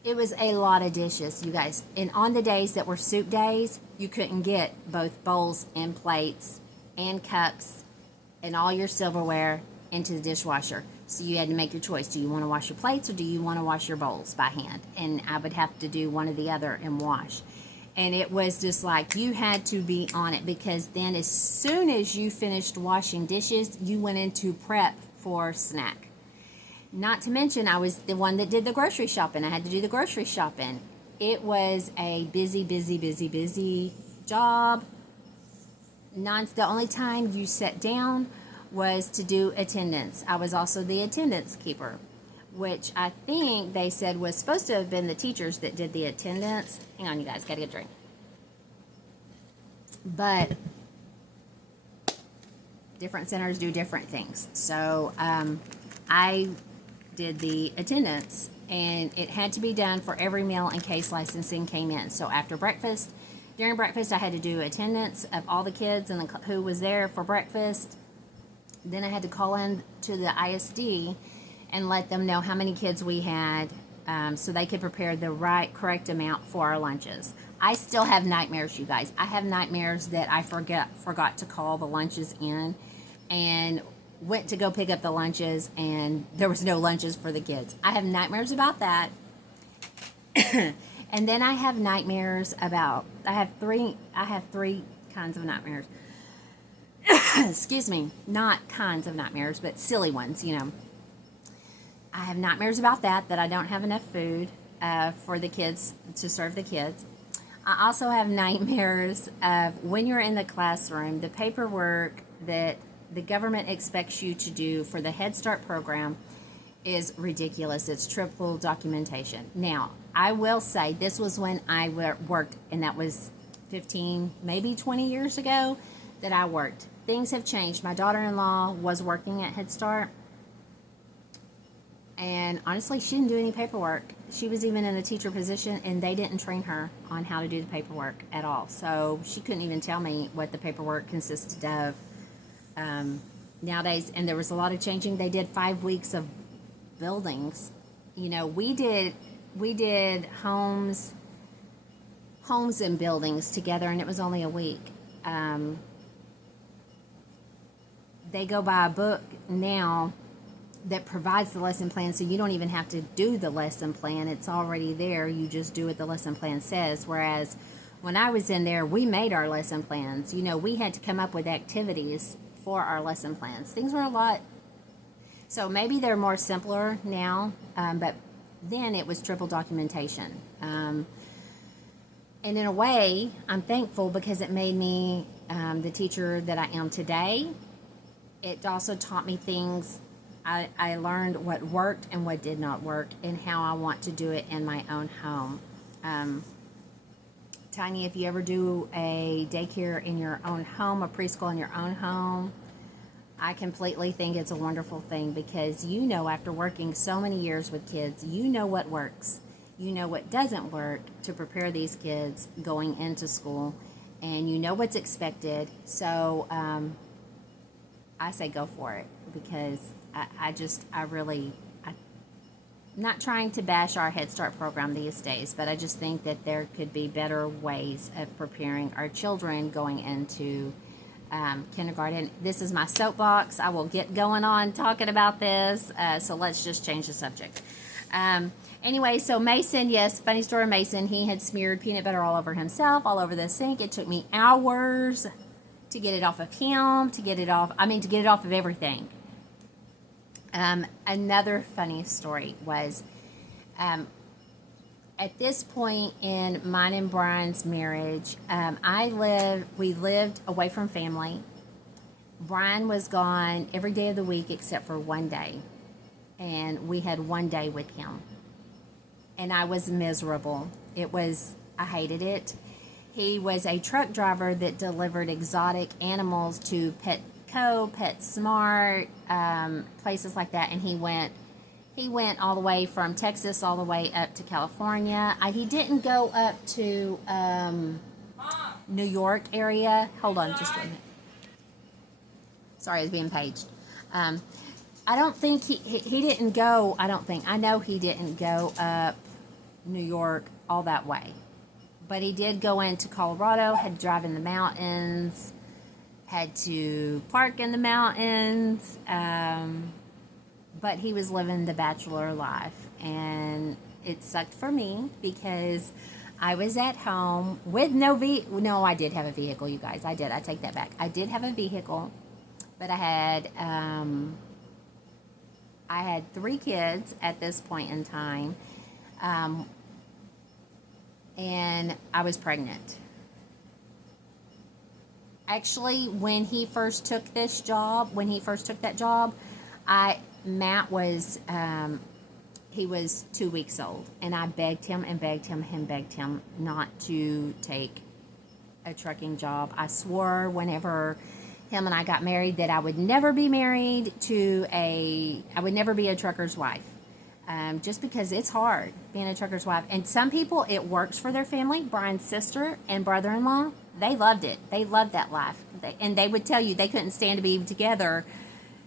it was a lot of dishes, you guys. And on the days that were soup days, you couldn't get both bowls and plates and cups and all your silverware into the dishwasher. So you had to make your choice. Do you want to wash your plates or do you want to wash your bowls by hand? And I would have to do one or the other and wash. And it was just like you had to be on it, because then as soon as you finished washing dishes, you went into prep for snack. Not to mention, I was the one that did the grocery shopping. I had to do the grocery shopping. It was a busy, busy, busy, busy job. The only time you sat down was to do attendance. I was also the attendance keeper, which I think they said was supposed to have been the teachers that did the attendance. Hang on, you guys, gotta get a drink. But different centers do different things. So I did the attendance, and it had to be done for every meal in case licensing came in. So after breakfast, during breakfast, I had to do attendance of all the kids and who was there for breakfast. Then I had to call in to the ISD and let them know how many kids we had, so they could prepare the correct amount for our lunches. I still have nightmares, you guys. I have nightmares that I forgot to call the lunches in, and went to go pick up the lunches, and there was no lunches for the kids. I have nightmares about that. And then I have nightmares about, I have three kinds of nightmares. Excuse me, not kinds of nightmares, but silly ones, you know. I have nightmares about that I don't have enough food for the kids, to serve the kids. I also have nightmares of when you're in the classroom, the paperwork that the government expects you to do for the Head Start program is ridiculous. It's triple documentation. Now, I will say this was when I worked, and that was 15, maybe 20 years ago that I worked. Things have changed. My daughter-in-law was working at Head Start, and honestly, she didn't do any paperwork. She was even in a teacher position, and they didn't train her on how to do the paperwork at all. So she couldn't even tell me what the paperwork consisted of. Nowadays, and there was a lot of changing. They did 5 weeks of buildings. You know, we did homes and buildings together, and it was only a week. They go by a book now that provides the lesson plan, so you don't even have to do the lesson plan. It's already there. You just do what the lesson plan says. Whereas when I was in there, we made our lesson plans. You know, we had to come up with activities for our lesson plans. Things were a lot, so maybe they're more simpler now, but then it was triple documentation. And in a way, I'm thankful, because it made me the teacher that I am today. It also taught me things. I learned what worked and what did not work, and how I want to do it in my own home. Tiny, if you ever do a daycare in your own home, a preschool in your own home, I completely think it's a wonderful thing, because you know, after working so many years with kids, you know what works. You know what doesn't work to prepare these kids going into school, and you know what's expected. So I say go for it, because I'm not trying to bash our Head Start program these days, but I just think that there could be better ways of preparing our children going into kindergarten. This is my soapbox. I will get going on talking about this, so let's just change the subject. Anyway, so Mason, yes, funny story, Mason, he had smeared peanut butter all over himself, all over the sink. It took me hours to get it off of him, to get it off of everything. Another funny story was, at this point in mine and Brian's marriage, we lived away from family. Brian was gone every day of the week except for one day, and we had one day with him, and I was miserable. I hated it. He was a truck driver that delivered exotic animals to Petco, PetSmart, places like that, and he went He went all the way from Texas all the way up to California. He didn't go up to New York area. Hold on just a minute. Sorry, I was being paged. I don't think he didn't go, I don't think. I know he didn't go up New York all that way. But he did go into Colorado, had to drive in the mountains, had to park in the mountains. But he was living the bachelor life, and it sucked for me because I was at home with no no, I did have a vehicle, you guys. I did. I take that back. I did have a vehicle, but I had 3 kids at this point in time, and I was pregnant. Actually, when he first took that job, Matt was, he was 2 weeks old, and I begged him not to take a trucking job. I swore whenever him and I got married that I would never be I would never be a trucker's wife. Just because it's hard being a trucker's wife. And some people, it works for their family. Brian's sister and brother-in-law, they loved it. They loved that life. And they would tell you they couldn't stand to be together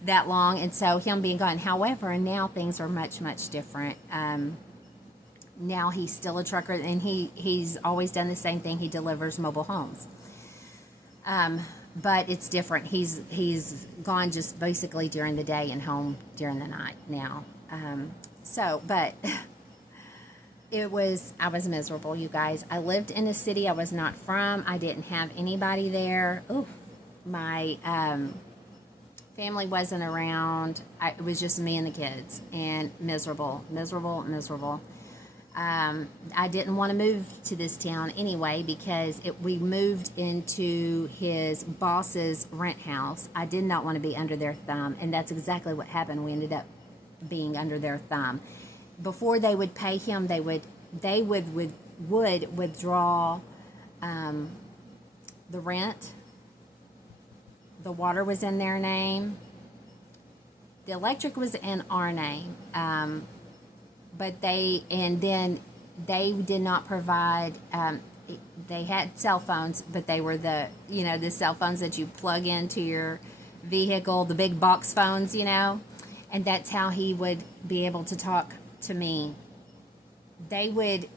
that long, and so him being gone. However, now things are much, much different. Now he's still a trucker, and he's always done the same thing. He delivers mobile homes. But it's different. He's gone just basically during the day and home during the night now. But I was miserable, you guys. I lived in a city I was not from. I didn't have anybody there. Oh, my family wasn't around. It was just me and the kids, and miserable. I didn't want to move to this town anyway because we moved into his boss's rent house. I did not want to be under their thumb, and that's exactly what happened. We ended up being under their thumb. Before they would pay him, they would withdraw the rent. The water was in their name. The electric was in our name. But then they did not provide, they had cell phones, but they were the cell phones that you plug into your vehicle, the big box phones, and that's how he would be able to talk to me. They would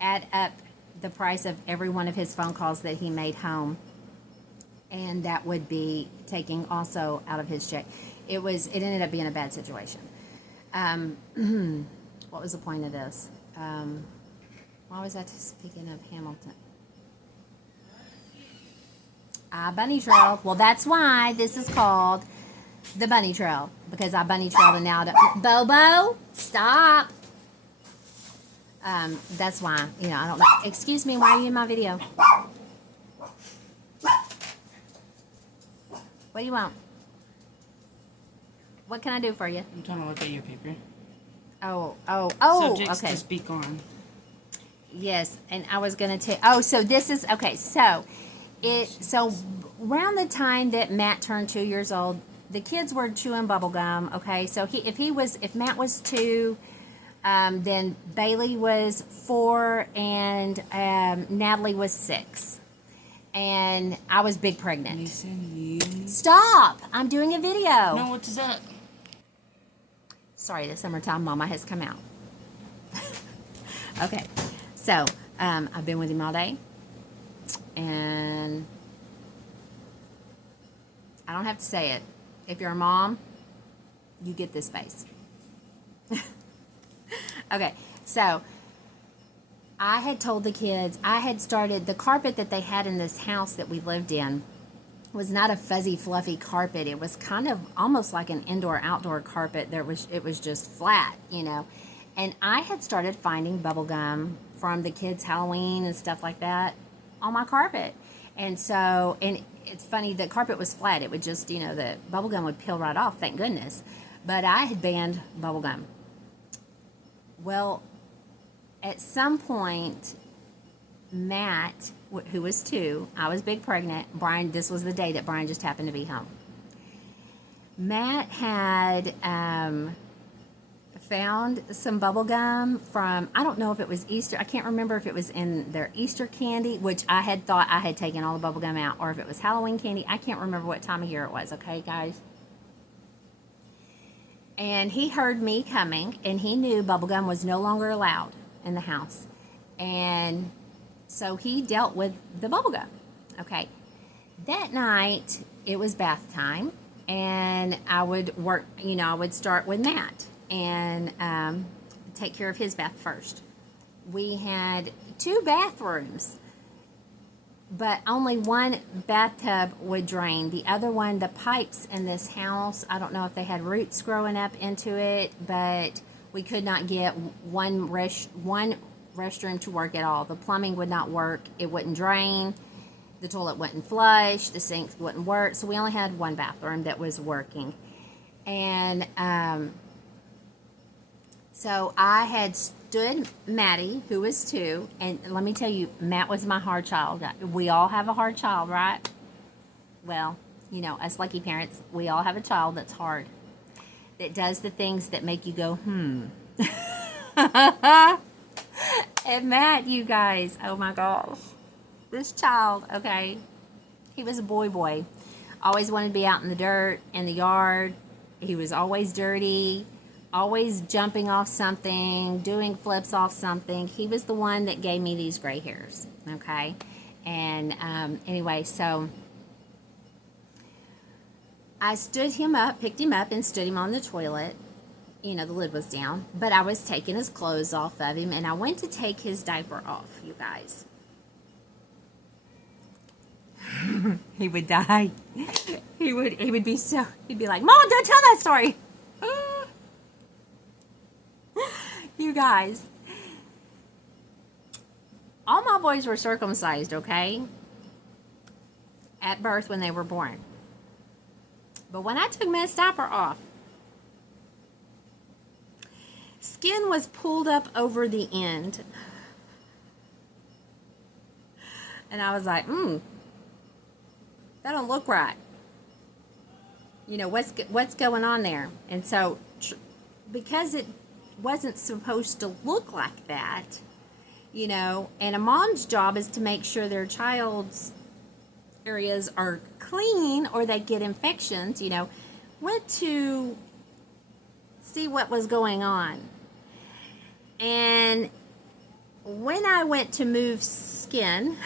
add up the price of every one of his phone calls that he made home, and that would be taking also out of his check. It ended up being a bad situation. What was the point of this? Why was I speaking of Hamilton? Bunny trail. Well, that's why this is called the bunny trail, because I bunny trailed and now Bobo, stop. That's why, I don't know. Excuse me, why are you in my video? What do you want? What can I do for you? I'm trying to look at your paper. Oh, Subjects okay. to speak on. Yes, and I was going to so this is, okay, so around the time that Matt turned 2 years old, the kids were chewing bubble gum, okay? So if Matt was 2, then Bailey was 4, and Natalie was 6. And I was big pregnant. Listen, Stop! I'm doing a video. No, what's up? Sorry, the summertime mama has come out. Okay, so I've been with him all day, and I don't have to say it. If you're a mom, you get this face. Okay, so I had told the kids, I had started, the carpet that they had in this house that we lived in was not a fuzzy, fluffy carpet. It was kind of almost like an indoor-outdoor carpet. It was just flat, And I had started finding bubble gum from the kids' Halloween and stuff like that on my carpet. And it's funny, the carpet was flat. It would just, the bubble gum would peel right off, thank goodness. But I had banned bubble gum. Well, at some point, Matt, who was 2, I was big pregnant. Brian, this was the day that Brian just happened to be home. Matt had found some bubble gum from, I don't know if it was Easter. I can't remember if it was in their Easter candy, which I had thought I had taken all the bubble gum out, or if it was Halloween candy. I can't remember what time of year it was, okay, guys? And he heard me coming, and he knew bubble gum was no longer allowed in the house. And so he dealt with the bubble gum. Okay. That night, it was bath time, and I would work, I would start with Matt and take care of his bath first. We had 2 bathrooms, but only one bathtub would drain. The other one, the pipes in this house, I don't know if they had roots growing up into it, but we could not get one restroom to work at all. The plumbing would not work. It wouldn't drain. The toilet wouldn't flush. The sink wouldn't work. So we only had one bathroom that was working. And so I had stood Maddie, who was 2, and let me tell you, Matt was my hard child. We all have a hard child, right? Well, us lucky parents, we all have a child that's hard, that does the things that make you go, And Matt, you guys, oh my gosh, this child, okay, he was a boy. Always wanted to be out in the dirt, in the yard. He was always dirty, always jumping off something, doing flips off something. He was the one that gave me these gray hairs, okay? And anyway, so I stood him up, picked him up, and stood him on the toilet. The lid was down, but I was taking his clothes off of him, and I went to take his diaper off, you guys. He would die. He would be he'd be like, Mom, don't tell that story. You guys, all my boys were circumcised, okay? At birth when they were born. But when I took Matt's diaper off, skin was pulled up over the end. And I was like, that don't look right. What's going on there? And so, because it wasn't supposed to look like that, and a mom's job is to make sure their child's areas are clean or they get infections, went to see what was going on. And when I went to move skin,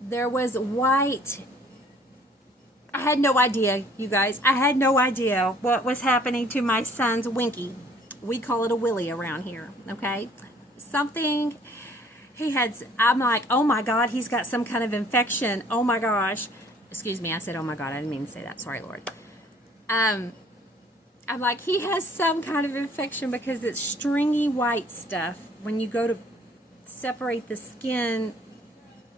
there was white. I had no idea, you guys. I had no idea what was happening to my son's Winky. We call it a Willie around here, okay? Something he had, I'm like, oh my God, he's got some kind of infection. Oh my gosh. Excuse me, I said, oh my God, I didn't mean to say that. Sorry, Lord. I'm like, he has some kind of infection because it's stringy white stuff. When you go to separate the skin,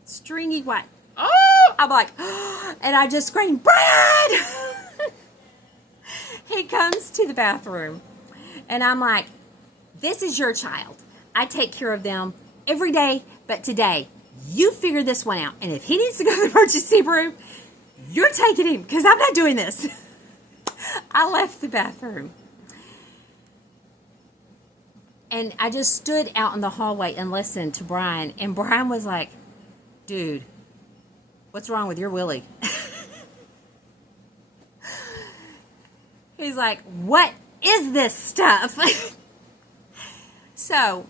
stringy white. Oh! I'm like, and I just screamed, Brad! He comes to the bathroom, and I'm like, this is your child. I take care of them every day, but today, you figure this one out. And if he needs to go to the emergency room, you're taking him, because I'm not doing this. I left the bathroom. And I just stood out in the hallway and listened to Brian. And Brian was like, dude, what's wrong with your Willie? He's like, what is this stuff? So,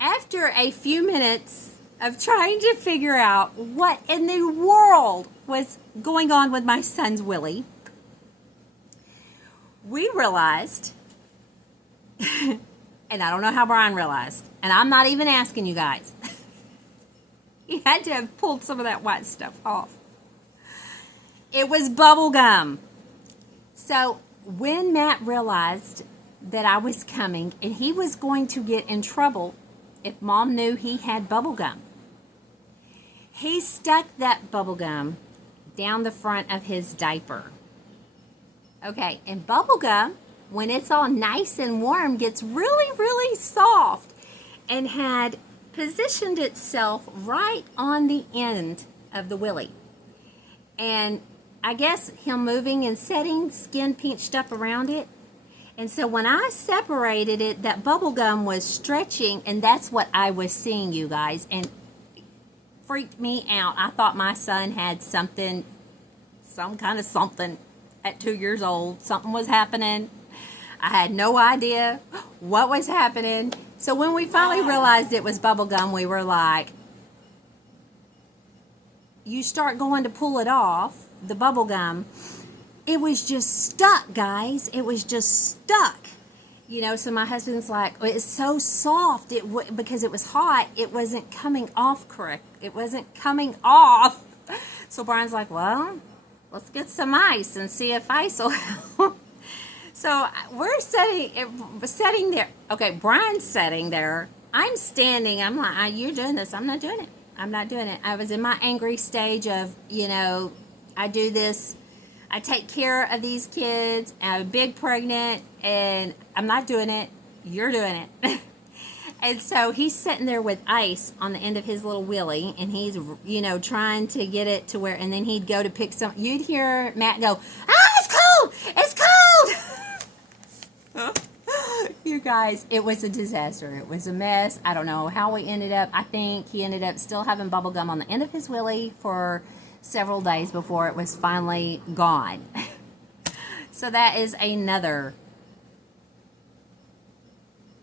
after a few minutes of trying to figure out what in the world was going on with my son's Willie, we realized, and I don't know how Brian realized, and I'm not even asking you guys. He had to have pulled some of that white stuff off. It was bubble gum. So when Matt realized that I was coming and he was going to get in trouble if Mom knew he had bubble gum, he stuck that bubble gum down the front of his diaper. Okay, and bubble gum, when it's all nice and warm, gets really, really soft, and had positioned itself right on the end of the Willie. And I guess him moving and setting, skin pinched up around it. And so when I separated it, that bubble gum was stretching, and that's what I was seeing, you guys. And it freaked me out. I thought my son had something, some kind of something at 2 years old. Something was happening. I had no idea what was happening. So when we finally realized it was bubble gum, we were like, you start going to pull it off, the bubble gum, it was just stuck, guys. It was just stuck. You know, so my husband's like, it's so soft. Because it was hot, it wasn't coming off correct. It wasn't coming off. So Brian's like, well, let's get some ice and see if ice will help. So we're sitting there. Okay, Brian's sitting there. I'm standing. I'm like, you're doing this. I'm not doing it. I'm not doing it. I was in my angry stage of, you know, I do this. I take care of these kids. I'm big pregnant, and I'm not doing it. You're doing it. And so he's sitting there with ice on the end of his little wheelie, and he's, you know, trying to get it to where, and then he'd go to pick some. You'd hear Matt go, it's cold! It's cold! You guys, it was a disaster. It was a mess. I don't know how we ended up. I think he ended up still having bubble gum on the end of his wheelie for several days before it was finally gone. So that is another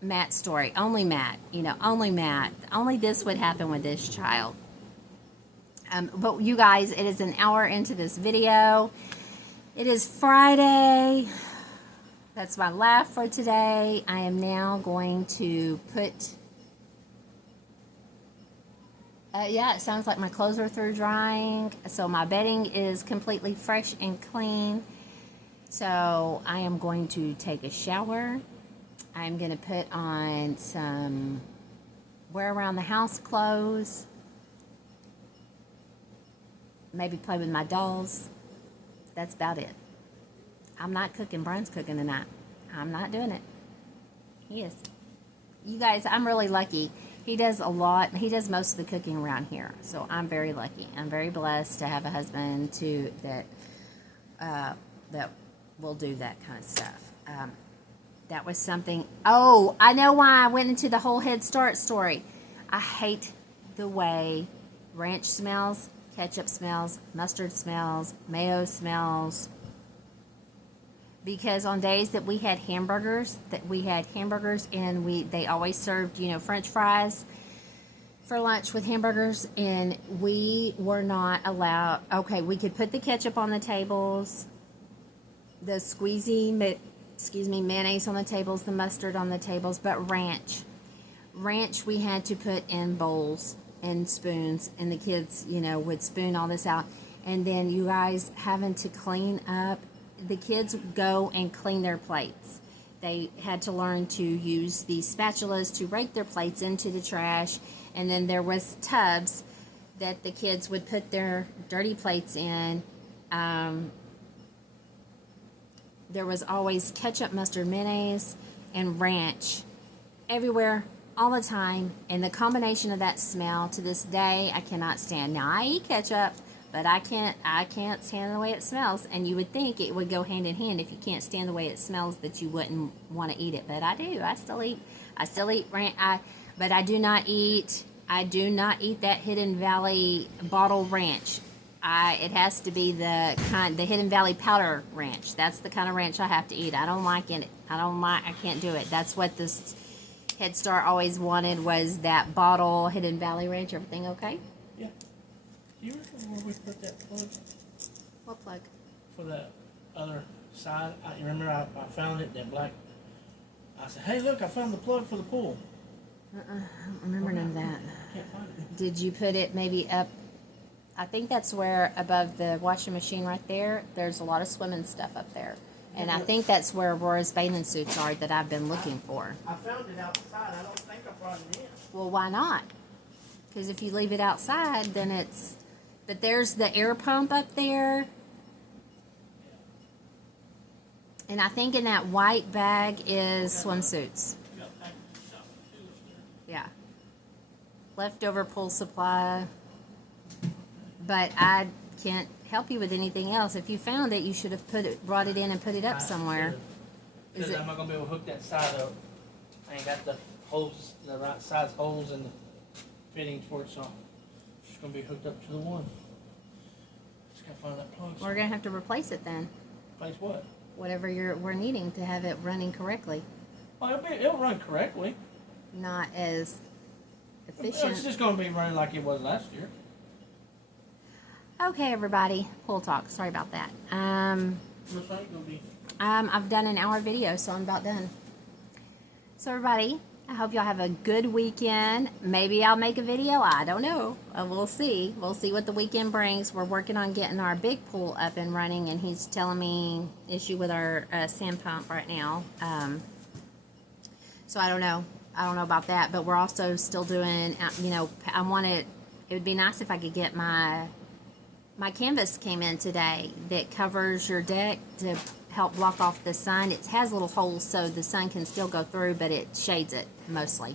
Matt story. Only Matt, you know, only Matt. Only this would happen with this child. But you guys, it is an hour into this video. It is Friday. That's my laugh for today. I am now going to put, yeah, it sounds like my clothes are through drying. So my bedding is completely fresh and clean. So I am going to take a shower. I'm going to put on some wear around the house clothes. Maybe play with my dolls. That's about it. I'm not cooking. Brian's cooking tonight. I'm not doing it. He is. You guys, I'm really lucky. He does a lot. He does most of the cooking around here. So I'm very lucky. I'm very blessed to have a husband that will do that kind of stuff. That was something. Oh, I know why I went into the whole Head Start story. I hate the way ranch smells, ketchup smells, mustard smells, mayo smells. Because on days that we had hamburgers, and they always served, you know, French fries for lunch with hamburgers, and we were not allowed. Okay, we could put the ketchup on the tables, the squeezy, mayonnaise on the tables, the mustard on the tables, but ranch we had to put in bowls and spoons, and the kids, you know, would spoon all this out, and then you guys having to clean up. The kids go and clean their plates. They had to learn to use these spatulas to rake their plates into the trash, and then there was tubs that the kids would put their dirty plates in. There was always ketchup, mustard, mayonnaise, and ranch everywhere, all the time, and the combination of that smell to this day I cannot stand. Now I eat ketchup, but I can't stand the way it smells, and you would think it would go hand in hand. If you can't stand the way it smells, that you wouldn't want to eat it, but I do. I still eat ranch, but I do not eat that Hidden Valley bottle ranch. It has to be the Hidden Valley powder ranch. That's the kind of ranch I have to eat. I don't like it. I can't do it. That's what this Head Start always wanted, was that bottle Hidden Valley ranch. Everything okay? Yeah. Do you remember where we put that plug? What plug? For the other side. You remember I found it, that black. I said, hey, look, I found the plug for the pool. I don't remember none of that. Can't find it. Did you put it maybe up? I think that's where, above the washing machine right there, there's a lot of swimming stuff up there. And I think that's where Aurora's bathing suits are that I've been looking for. I found it outside. I don't think I brought it in. Well, why not? Because if you leave it outside, then it's... But there's the air pump up there. And I think in that white bag is swimsuits. Yeah. Leftover pool supply. But I can't help you with anything else. If you found it, you should have brought it in and put it up somewhere. Because I'm not gonna be able to hook that side up. I ain't got the holes, the right size holes and the fittings for it, so it's just gonna be hooked up to the one. Just gotta find that plug. We're gonna have to replace it then. Place what? Whatever we're needing to have it running correctly, Oh, it'll run correctly. not as It's efficient. just gonna be running like it was last year. Okay, everybody, pool talk. Sorry about that. Looks like it's gonna be. I've done an hour video, so I'm about done. So everybody, I hope y'all have a good weekend. Maybe I'll make a video. I don't know. We'll see. We'll see what the weekend brings. We're working on getting our big pool up and running, and he's telling me issue with our sand pump right now. So I don't know. I don't know about that, but we're also still doing, I wanted, it would be nice if I could get my canvas came in today that covers your deck to help block off the sun. It has little holes so the sun can still go through, but it shades it mostly.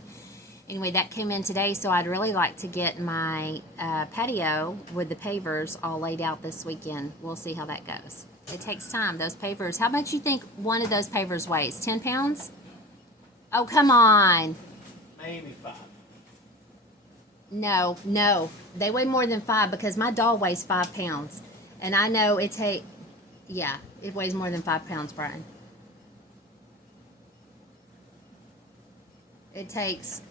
Anyway, that came in today, so I'd really like to get my patio with the pavers all laid out this weekend. We'll see how that goes. It takes time. Those pavers, how much you think one of those pavers weighs? 10 pounds? Oh, come on. Maybe 5. No. They weigh more than 5 because my doll weighs 5 pounds. And I know it weighs more than 5 pounds, Brian. It takes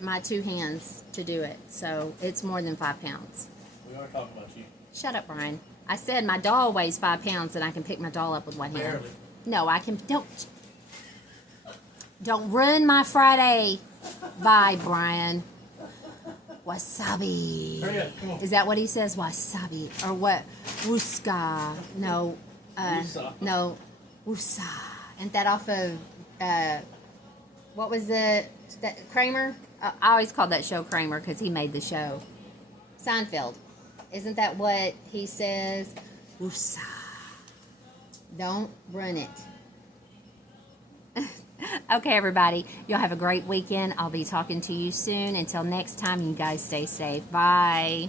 my 2 hands to do it. So it's more than 5 pounds. We are talking about you. Shut up, Brian. I said my doll weighs 5 pounds and I can pick my doll up with one hand. Barely. No, I can. Don't ruin my Friday. Bye, Brian. Wasabi. Hurry up, come on. Is that what he says? Wasabi. Or what? Wuska. No. Wusa. No. Wusa. Ain't that off of, what was that, Kramer? I always called that show Kramer because he made the show. Seinfeld. Isn't that what he says? Wusa. Don't run it. Okay, everybody. Y'all have a great weekend. I'll be talking to you soon. Until next time, you guys stay safe. Bye.